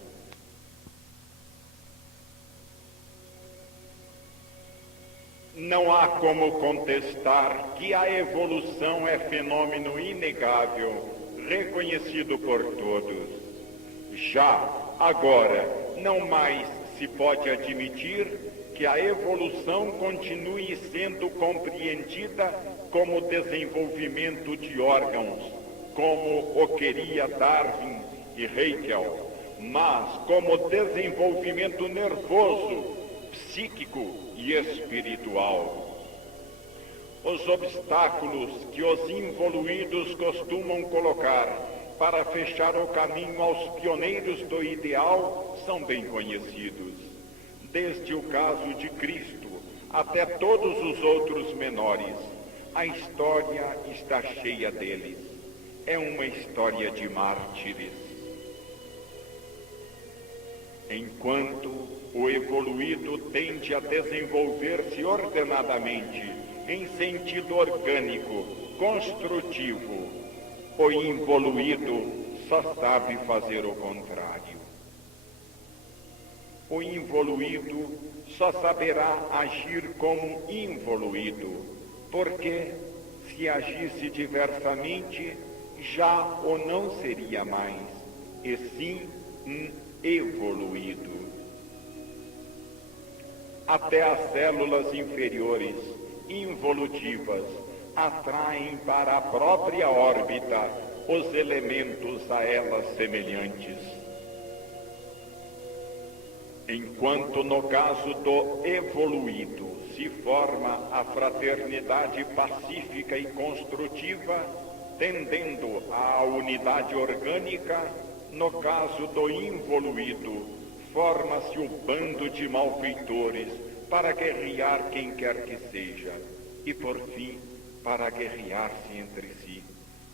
Não há como contestar que a evolução é fenômeno inegável, reconhecido por todos. Já agora, não mais se pode admitir que a evolução continue sendo compreendida como desenvolvimento de órgãos, como o queria Darwin e Haeckel, mas como desenvolvimento nervoso, psíquico e espiritual. Os obstáculos que os involuídos costumam colocar para fechar o caminho aos pioneiros do ideal são bem conhecidos. Desde o caso de Cristo, Até todos os outros menores, a história está cheia deles. É uma história de mártires. Enquanto o evoluído tende a desenvolver-se ordenadamente, em sentido orgânico, construtivo, o involuído só sabe fazer o contrário. O involuído só saberá agir como involuído, porque se agisse diversamente, já o não seria mais, e sim um evoluído. Até as células inferiores, involutivas, atraem para a própria órbita os elementos a elas semelhantes. Enquanto no caso do evoluído se forma a fraternidade pacífica e construtiva, tendendo à unidade orgânica, no caso do involuído, forma-se o bando de malfeitores para guerrear quem quer que seja, e por fim, para guerrear-se entre si,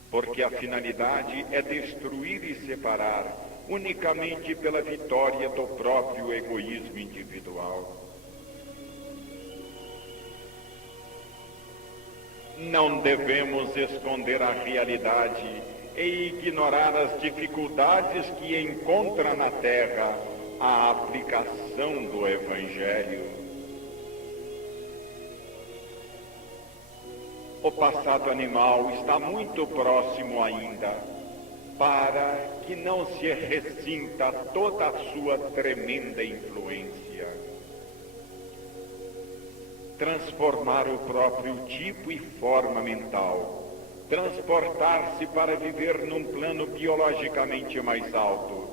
porque a finalidade é destruir e separar, unicamente pela vitória do próprio egoísmo individual. Não devemos esconder a realidade e ignorar as dificuldades que encontra na Terra a aplicação do Evangelho. O passado animal está muito próximo ainda, para que não se ressinta toda a sua tremenda influência. Transformar o próprio tipo e forma mental, transportar-se para viver num plano biologicamente mais alto,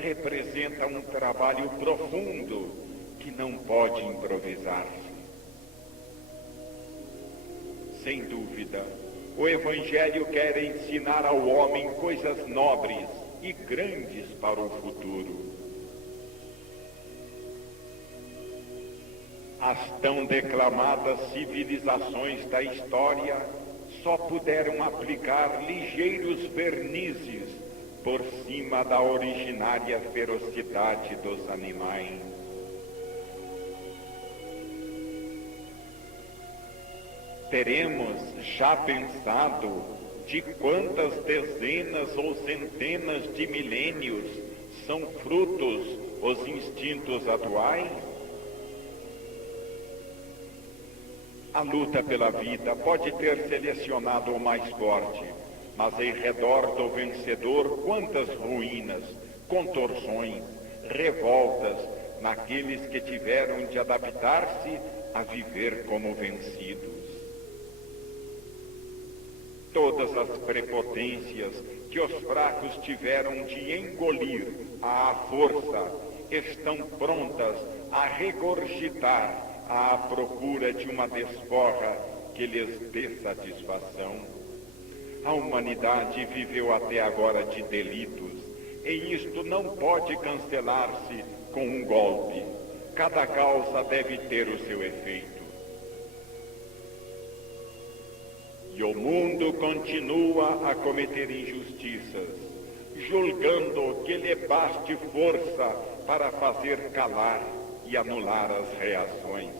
representa um trabalho profundo que não pode improvisar-se. Sem dúvida, o Evangelho quer ensinar ao homem coisas nobres e grandes para o futuro. As tão declamadas civilizações da história só puderam aplicar ligeiros vernizes por cima da originária ferocidade dos animais. Teremos já pensado de quantas dezenas ou centenas de milênios são frutos os instintos atuais? A luta pela vida pode ter selecionado o mais forte, mas em redor do vencedor quantas ruínas, contorções, revoltas naqueles que tiveram de adaptar-se a viver como vencidos. Todas as prepotências que os fracos tiveram de engolir à força estão prontas a regurgitar à procura de uma desforra que lhes dê satisfação. A humanidade viveu até agora de delitos, e isto não pode cancelar-se com um golpe. Cada causa deve ter o seu efeito. E o mundo continua a cometer injustiças, julgando que lhe baste força para fazer calar e anular as reações.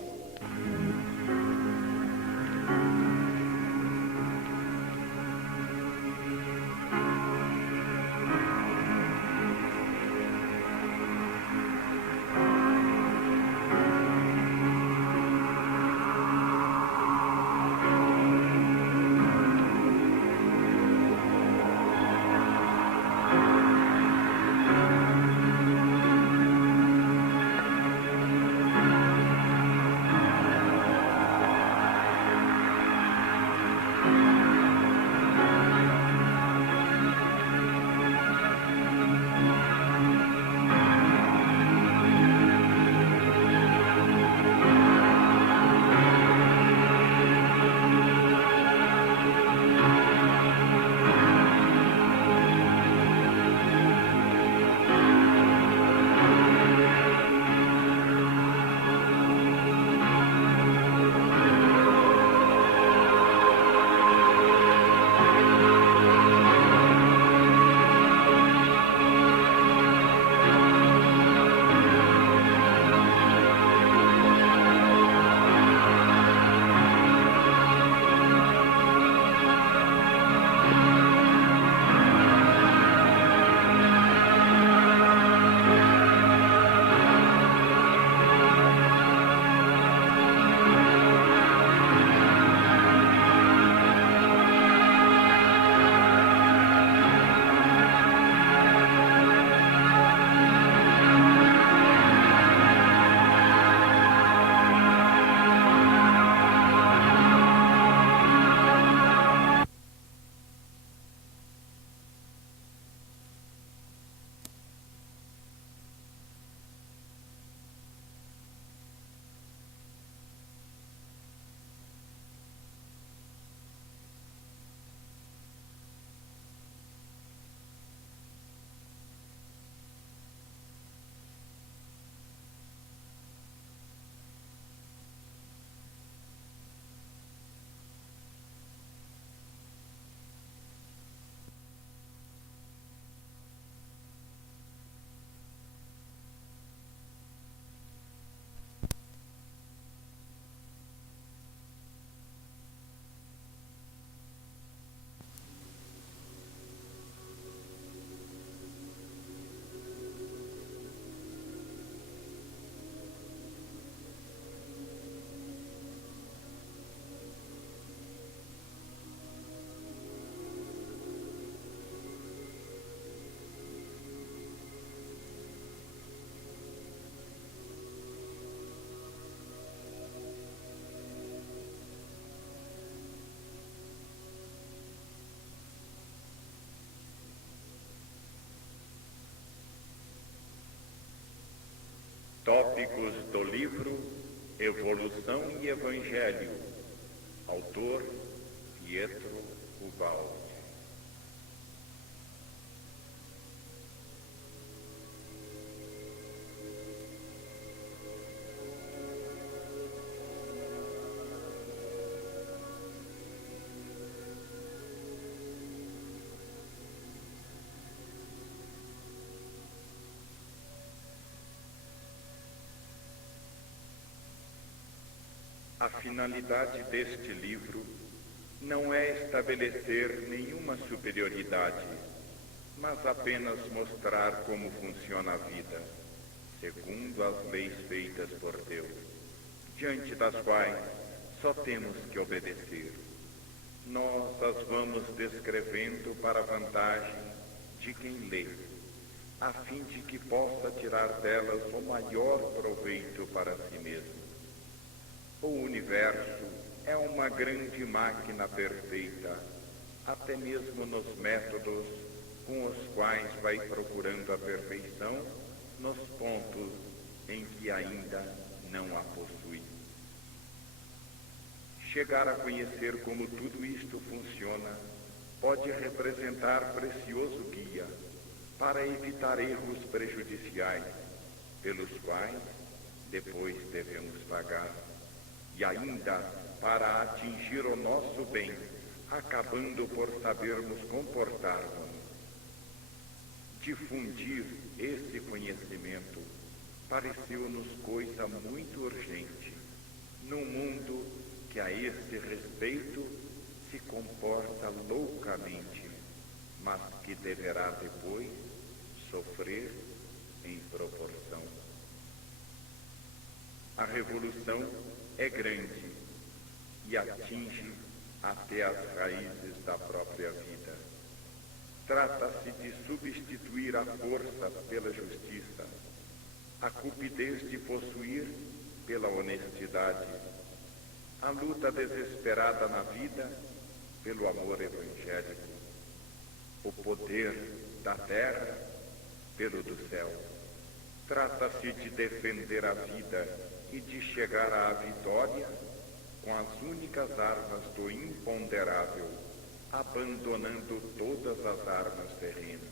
Tópicos do livro Evolução e Evangelho. Autor Pietro Ubaldi. A finalidade deste livro não é estabelecer nenhuma superioridade, mas apenas mostrar como funciona a vida, segundo as leis feitas por Deus, diante das quais só temos que obedecer. Nós as vamos descrevendo para a vantagem de quem lê, a fim de que possa tirar delas o maior proveito para si mesmo. O universo é uma grande máquina perfeita, até mesmo nos métodos com os quais vai procurando a perfeição nos pontos em que ainda não a possui. Chegar a conhecer como tudo isto funciona pode representar precioso guia para evitar erros prejudiciais, pelos quais depois devemos pagar. E ainda para atingir o nosso bem, acabando por sabermos comportar-nos. Difundir esse conhecimento pareceu-nos coisa muito urgente, num mundo que a esse respeito se comporta loucamente, mas que deverá depois sofrer em proporção. A revolução é grande e atinge até as raízes da própria vida. Trata-se de substituir a força pela justiça, a cupidez de possuir pela honestidade, a luta desesperada na vida pelo amor evangélico, o poder da terra pelo do céu. Trata-se de defender a vida e de chegar à vitória com as únicas armas do imponderável, abandonando todas as armas terrenas.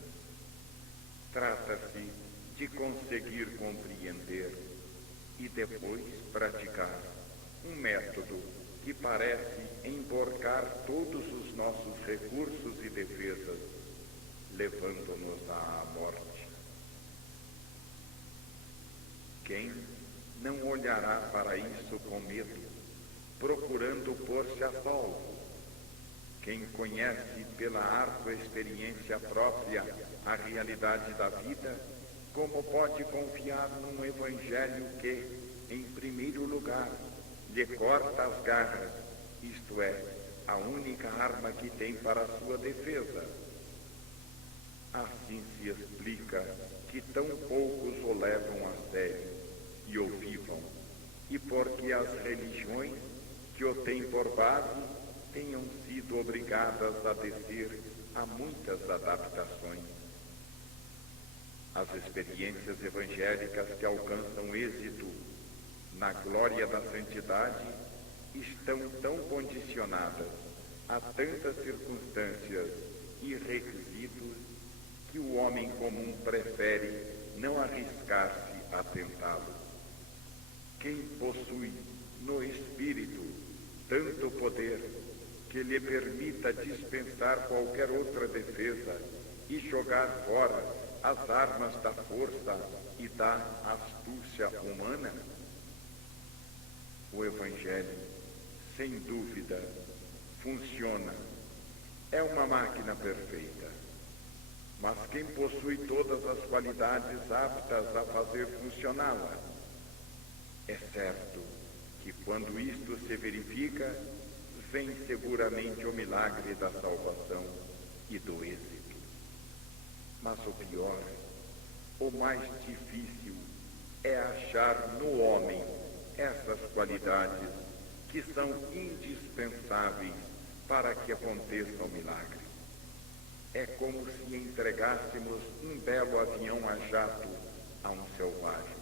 Trata-se de conseguir compreender e depois praticar um método que parece emborcar todos os nossos recursos e defesas, levando-nos à morte. Quem não olhará para isso com medo, procurando pôr-se a salvo? Quem conhece pela árdua experiência própria a realidade da vida, como pode confiar num evangelho que, em primeiro lugar, lhe corta as garras, isto é, a única arma que tem para a sua defesa? Assim se explica que tão poucos o levam a sério e o vivam, e porque as religiões que o têm por base tenham sido obrigadas a descer a muitas adaptações. As experiências evangélicas que alcançam êxito na glória da santidade estão tão condicionadas a tantas circunstâncias e requisitos que o homem comum prefere não arriscar-se a tentá-lo. Quem possui no espírito tanto poder que lhe permita dispensar qualquer outra defesa e jogar fora as armas da força e da astúcia humana? O Evangelho, sem dúvida, funciona. É uma máquina perfeita. Mas quem possui todas as qualidades aptas a fazer funcioná-la? É certo que quando isto se verifica, vem seguramente o milagre da salvação e do êxito. Mas o pior, o mais difícil, é achar no homem essas qualidades que são indispensáveis para que aconteça o milagre. É como se entregássemos um belo avião a jato a um selvagem.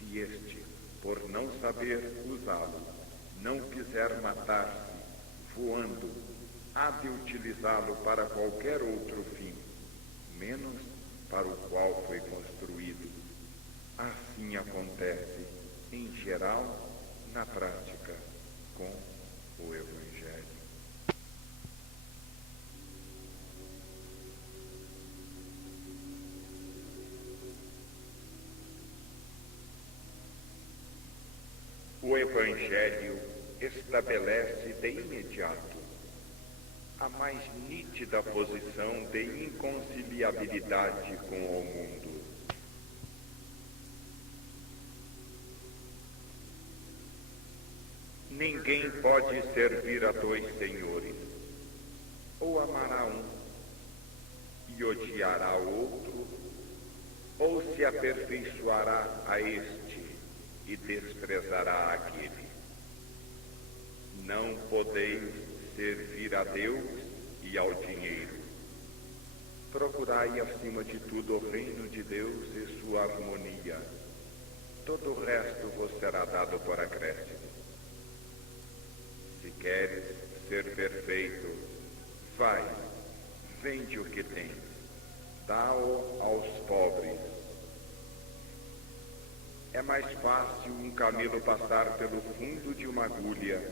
Se este, por não saber usá-lo, não quiser matar-se voando, há de utilizá-lo para qualquer outro fim, menos para o qual foi construído. Assim acontece, em geral, na prática, com o Evangelho. O Evangelho estabelece de imediato a mais nítida posição de inconciliabilidade com o mundo. Ninguém pode servir a dois senhores. Ou amará um e odiará o outro, ou se aperfeiçoará a este e desprezará aquele. Não podeis servir a Deus e ao dinheiro. Procurai acima de tudo o reino de Deus e sua harmonia. Todo o resto vos será dado por acréscimo. Se queres ser perfeito, vai, vende o que tens, dá-o aos pobres. É mais fácil um camelo passar pelo fundo de uma agulha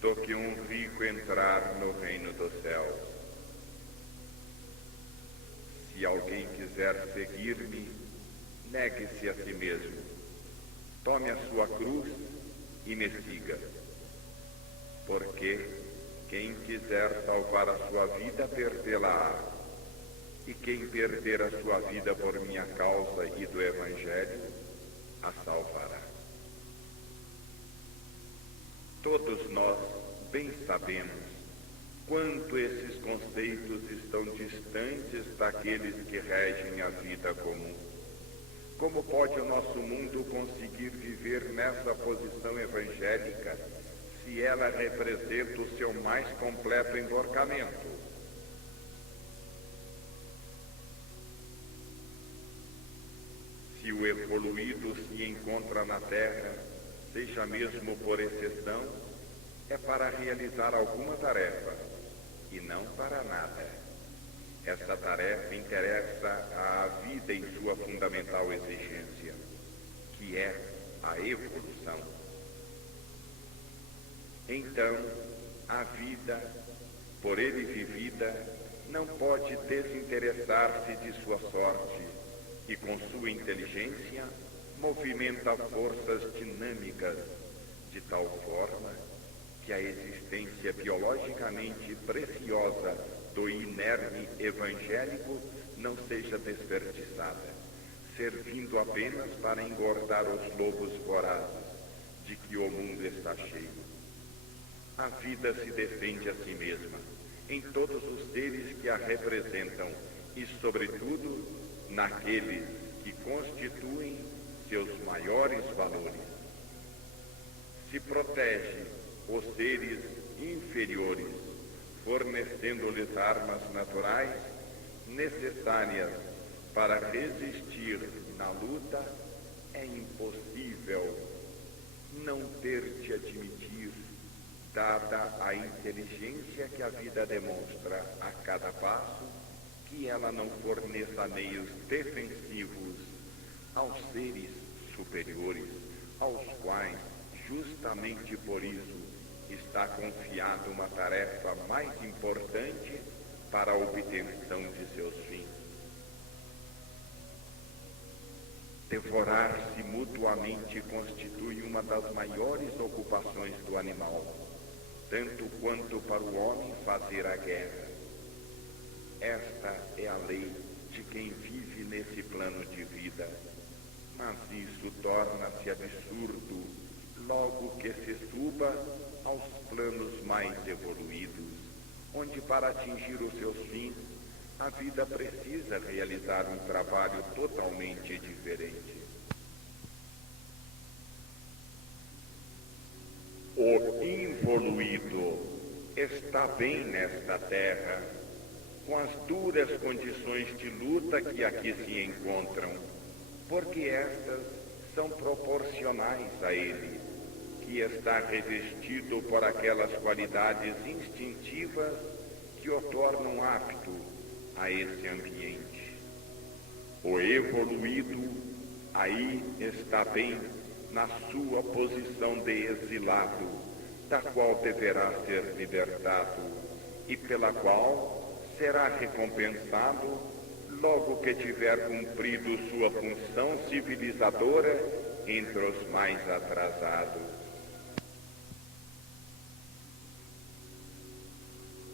do que um rico entrar no reino dos céus. Se alguém quiser seguir-me, negue-se a si mesmo, tome a sua cruz e me siga. Porque quem quiser salvar a sua vida, perdê-la-á. E quem perder a sua vida por minha causa e do Evangelho, a salvará. Todos nós bem sabemos quanto esses conceitos estão distantes daqueles que regem a vida comum. Como pode o nosso mundo conseguir viver nessa posição evangélica se ela representa o seu mais completo enforcamento? Se o evoluído se encontra na Terra, seja mesmo por exceção, é para realizar alguma tarefa, e não para nada. Essa tarefa interessa à vida em sua fundamental exigência, que é a evolução. Então, a vida, por ele vivida, não pode desinteressar-se de sua sorte e, com sua inteligência, movimenta forças dinâmicas de tal forma que a existência biologicamente preciosa do inerme evangélico não seja desperdiçada, servindo apenas para engordar os lobos vorazes de que o mundo está cheio. A vida se defende a si mesma, em todos os seres que a representam e, sobretudo, naqueles que constituem seus maiores valores. Se protege os seres inferiores, fornecendo-lhes armas naturais necessárias para resistir na luta, é impossível não ter de admitir, dada a inteligência que a vida demonstra a cada passo, que ela não forneça meios defensivos aos seres superiores, aos quais, justamente por isso, está confiada uma tarefa mais importante para a obtenção de seus fins. Devorar-se mutuamente constitui uma das maiores ocupações do animal, tanto quanto para o homem fazer a guerra. Esta é a lei de quem vive nesse plano de vida, mas isso torna-se absurdo logo que se suba aos planos mais evoluídos, onde, para atingir os seus fins, a vida precisa realizar um trabalho totalmente diferente. O involuído está bem nesta terra, com as duras condições de luta que aqui se encontram, porque estas são proporcionais a ele, que está revestido por aquelas qualidades instintivas que o tornam apto a esse ambiente. O evoluído aí está bem na sua posição de exilado, da qual deverá ser libertado e pela qual será recompensado logo que tiver cumprido sua função civilizadora entre os mais atrasados.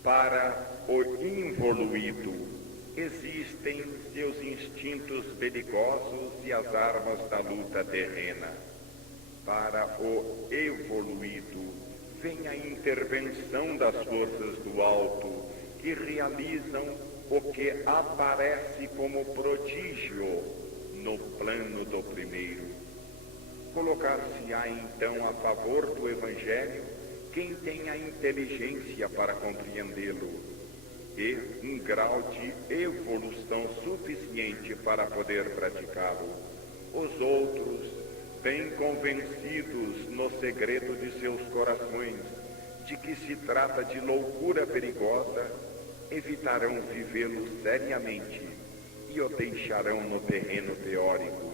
Para o involuído, existem seus instintos belicosos e as armas da luta terrena. Para o evoluído, vem a intervenção das forças do alto, que realizam o que aparece como prodígio no plano do primeiro. Colocar-se-á então a favor do Evangelho quem tem a inteligência para compreendê-lo e um grau de evolução suficiente para poder praticá-lo. Os outros, bem convencidos no segredo de seus corações de que se trata de loucura perigosa, evitarão vivê-lo seriamente e o deixarão no terreno teórico,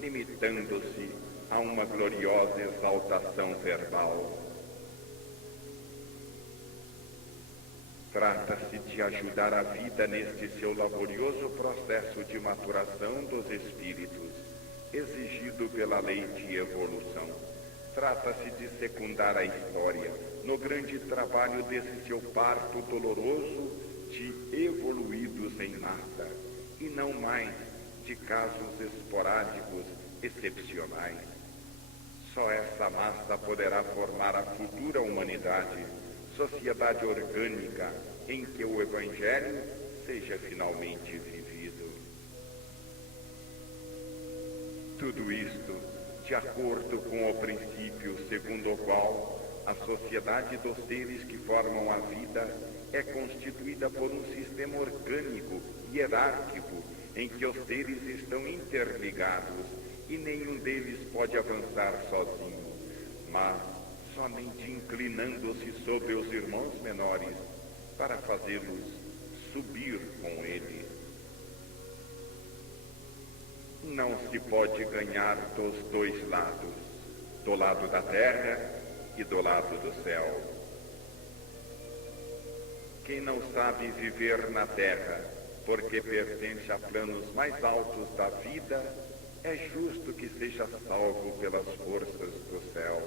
limitando-se a uma gloriosa exaltação verbal. Trata-se de ajudar a vida neste seu laborioso processo de maturação dos espíritos, exigido pela lei de evolução. Trata-se de secundar a história no grande trabalho desse seu parto doloroso de evoluídos em massa, e não mais de casos esporádicos, excepcionais. Só essa massa poderá formar a futura humanidade, sociedade orgânica em que o Evangelho seja finalmente vivido. Tudo isto de acordo com o princípio segundo o qual a sociedade dos seres que formam a vida é constituída por um sistema orgânico e hierárquico em que os seres estão interligados e nenhum deles pode avançar sozinho, mas somente inclinando-se sobre os irmãos menores para fazê-los subir com ele. Não se pode ganhar dos dois lados, do lado da terra e do lado do céu. Quem não sabe viver na terra porque pertence a planos mais altos da vida, é justo que seja salvo pelas forças do céu.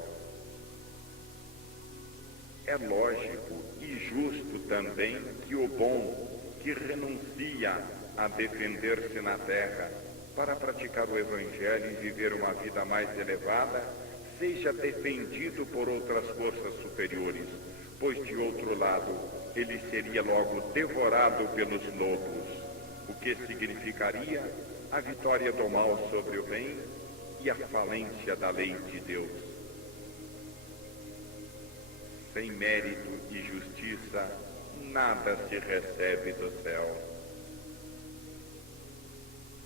É lógico e justo também que o bom, que renuncia a defender-se na terra para praticar o Evangelho e viver uma vida mais elevada, seja defendido por outras forças superiores, pois de outro lado ele seria logo devorado pelos lobos, o que significaria a vitória do mal sobre o bem e a falência da lei de Deus. Sem mérito e justiça, nada se recebe do céu.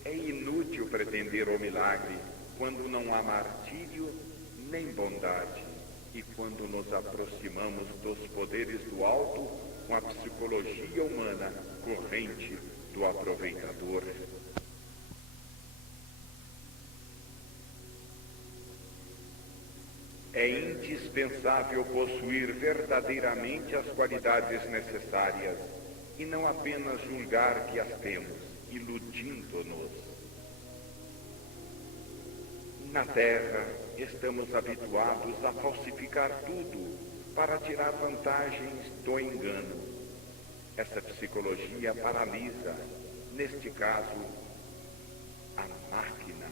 É inútil pretender o milagre quando não há martírio nem bondade, e quando nos aproximamos dos poderes do alto com a psicologia humana corrente do aproveitador. É indispensável possuir verdadeiramente as qualidades necessárias e não apenas julgar que as temos, iludindo-nos. Na terra, estamos habituados a falsificar tudo para tirar vantagens do engano. Essa psicologia paralisa, neste caso, a máquina,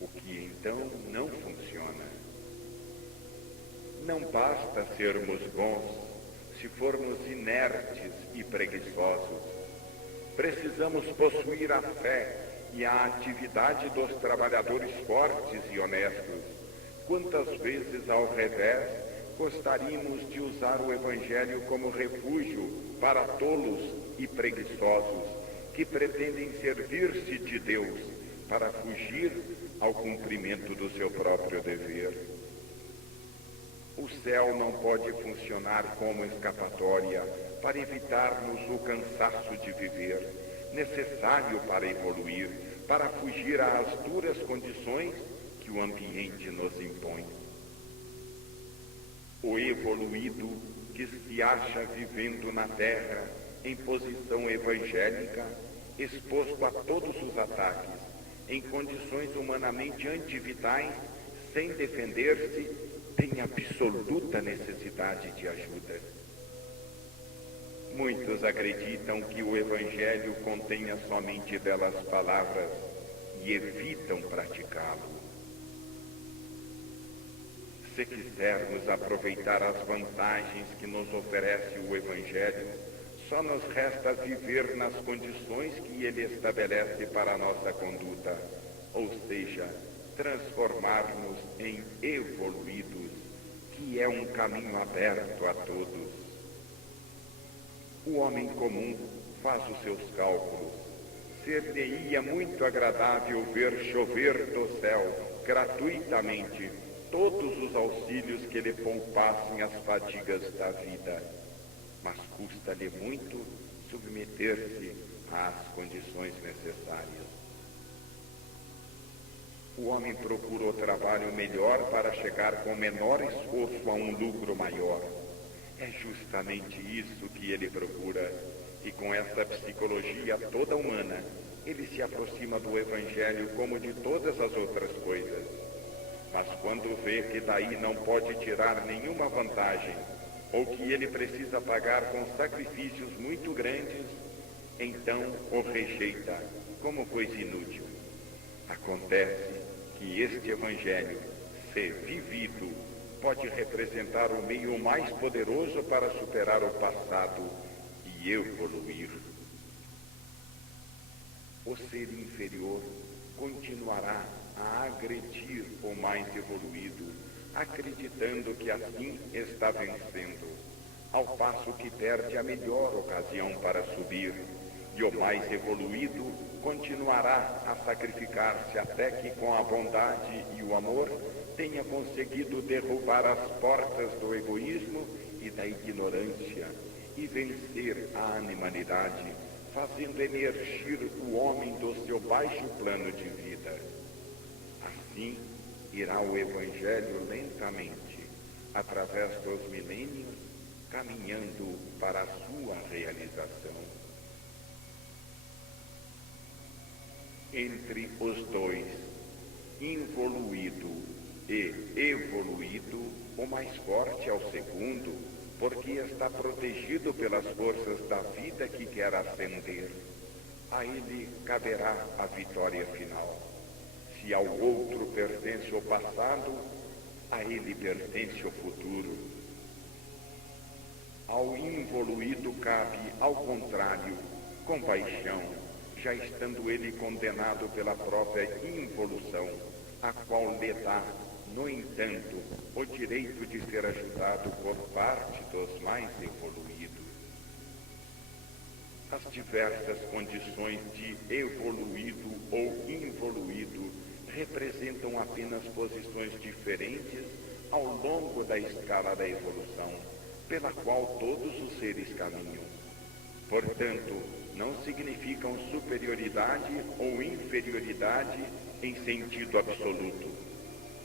o que então não funciona. Não basta sermos bons se formos inertes e preguiçosos. Precisamos possuir a fé e a atividade dos trabalhadores fortes e honestos. Quantas vezes, ao revés, gostaríamos de usar o Evangelho como refúgio para tolos e preguiçosos que pretendem servir-se de Deus, para fugir ao cumprimento do seu próprio dever. O céu não pode funcionar como escapatória para evitar-nos o cansaço de viver, necessário para evoluir, para fugir às duras condições que o ambiente nos impõe. O evoluído que se acha vivendo na terra em posição evangélica, exposto a todos os ataques, em condições humanamente antivitais, sem defender-se, tem absoluta necessidade de ajuda. Muitos acreditam que o Evangelho contenha somente belas palavras e evitam praticá-lo. Se quisermos aproveitar as vantagens que nos oferece o Evangelho, só nos resta viver nas condições que ele estabelece para a nossa conduta, ou seja, transformar-nos em evoluídos, que é um caminho aberto a todos. O homem comum faz os seus cálculos. Ser-lhe-ia muito agradável ver chover do céu, gratuitamente, todos os auxílios que lhe poupassem as fadigas da vida. Mas custa-lhe muito submeter-se às condições necessárias. O homem procura o trabalho melhor para chegar com menor esforço a um lucro maior. É justamente isso que ele procura, e com essa psicologia toda humana, ele se aproxima do Evangelho como de todas as outras coisas. Mas quando vê que daí não pode tirar nenhuma vantagem, ou que ele precisa pagar com sacrifícios muito grandes, então o rejeita como coisa inútil. Acontece que este Evangelho, se vivido, pode representar o meio mais poderoso para superar o passado e evoluir. O ser inferior continuará a agredir o mais evoluído, acreditando que assim está vencendo, ao passo que perde a melhor ocasião para subir, e o mais evoluído continuará a sacrificar-se até que, com a bondade e o amor, tenha conseguido derrubar as portas do egoísmo e da ignorância e vencer a animalidade, fazendo emergir o homem do seu baixo plano de vida. Assim, irá o Evangelho lentamente, através dos milênios, caminhando para a sua realização. Entre os dois, involuído e evoluído, o mais forte é o segundo, porque está protegido pelas forças da vida que quer ascender. A ele caberá a vitória final. Se ao outro pertence o passado, a ele pertence o futuro. Ao involuído cabe, ao contrário, compaixão, já estando ele condenado pela própria involução, a qual lhe dá, no entanto, o direito de ser ajudado por parte dos mais evoluídos. As diversas condições de evoluído ou involuído representam apenas posições diferentes ao longo da escala da evolução, pela qual todos os seres caminham. Portanto, não significam superioridade ou inferioridade em sentido absoluto.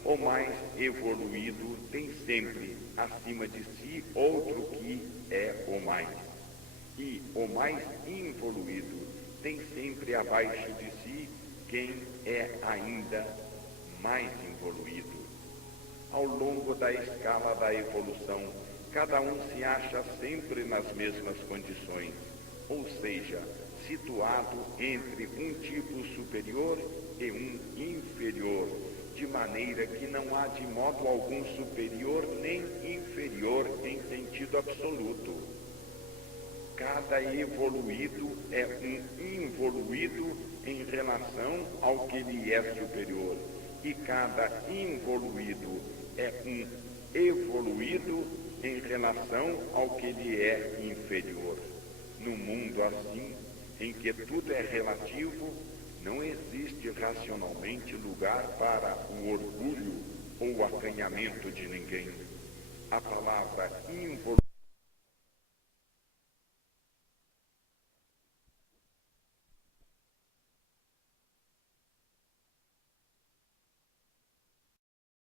O mais evoluído tem sempre acima de si outro que é o mais. E o mais involuído tem sempre abaixo de si quem é ainda mais involuído. Ao longo da escala da evolução, cada um se acha sempre nas mesmas condições, ou seja, situado entre um tipo superior e um inferior, de maneira que não há de modo algum superior nem inferior em sentido absoluto. Cada evoluído é um involuído em relação ao que lhe é superior, e cada involuído é um evoluído em relação ao que lhe é inferior. No mundo assim, em que tudo é relativo, Não existe racionalmente lugar para o orgulho ou o acanhamento de ninguém. A palavra involuntariamente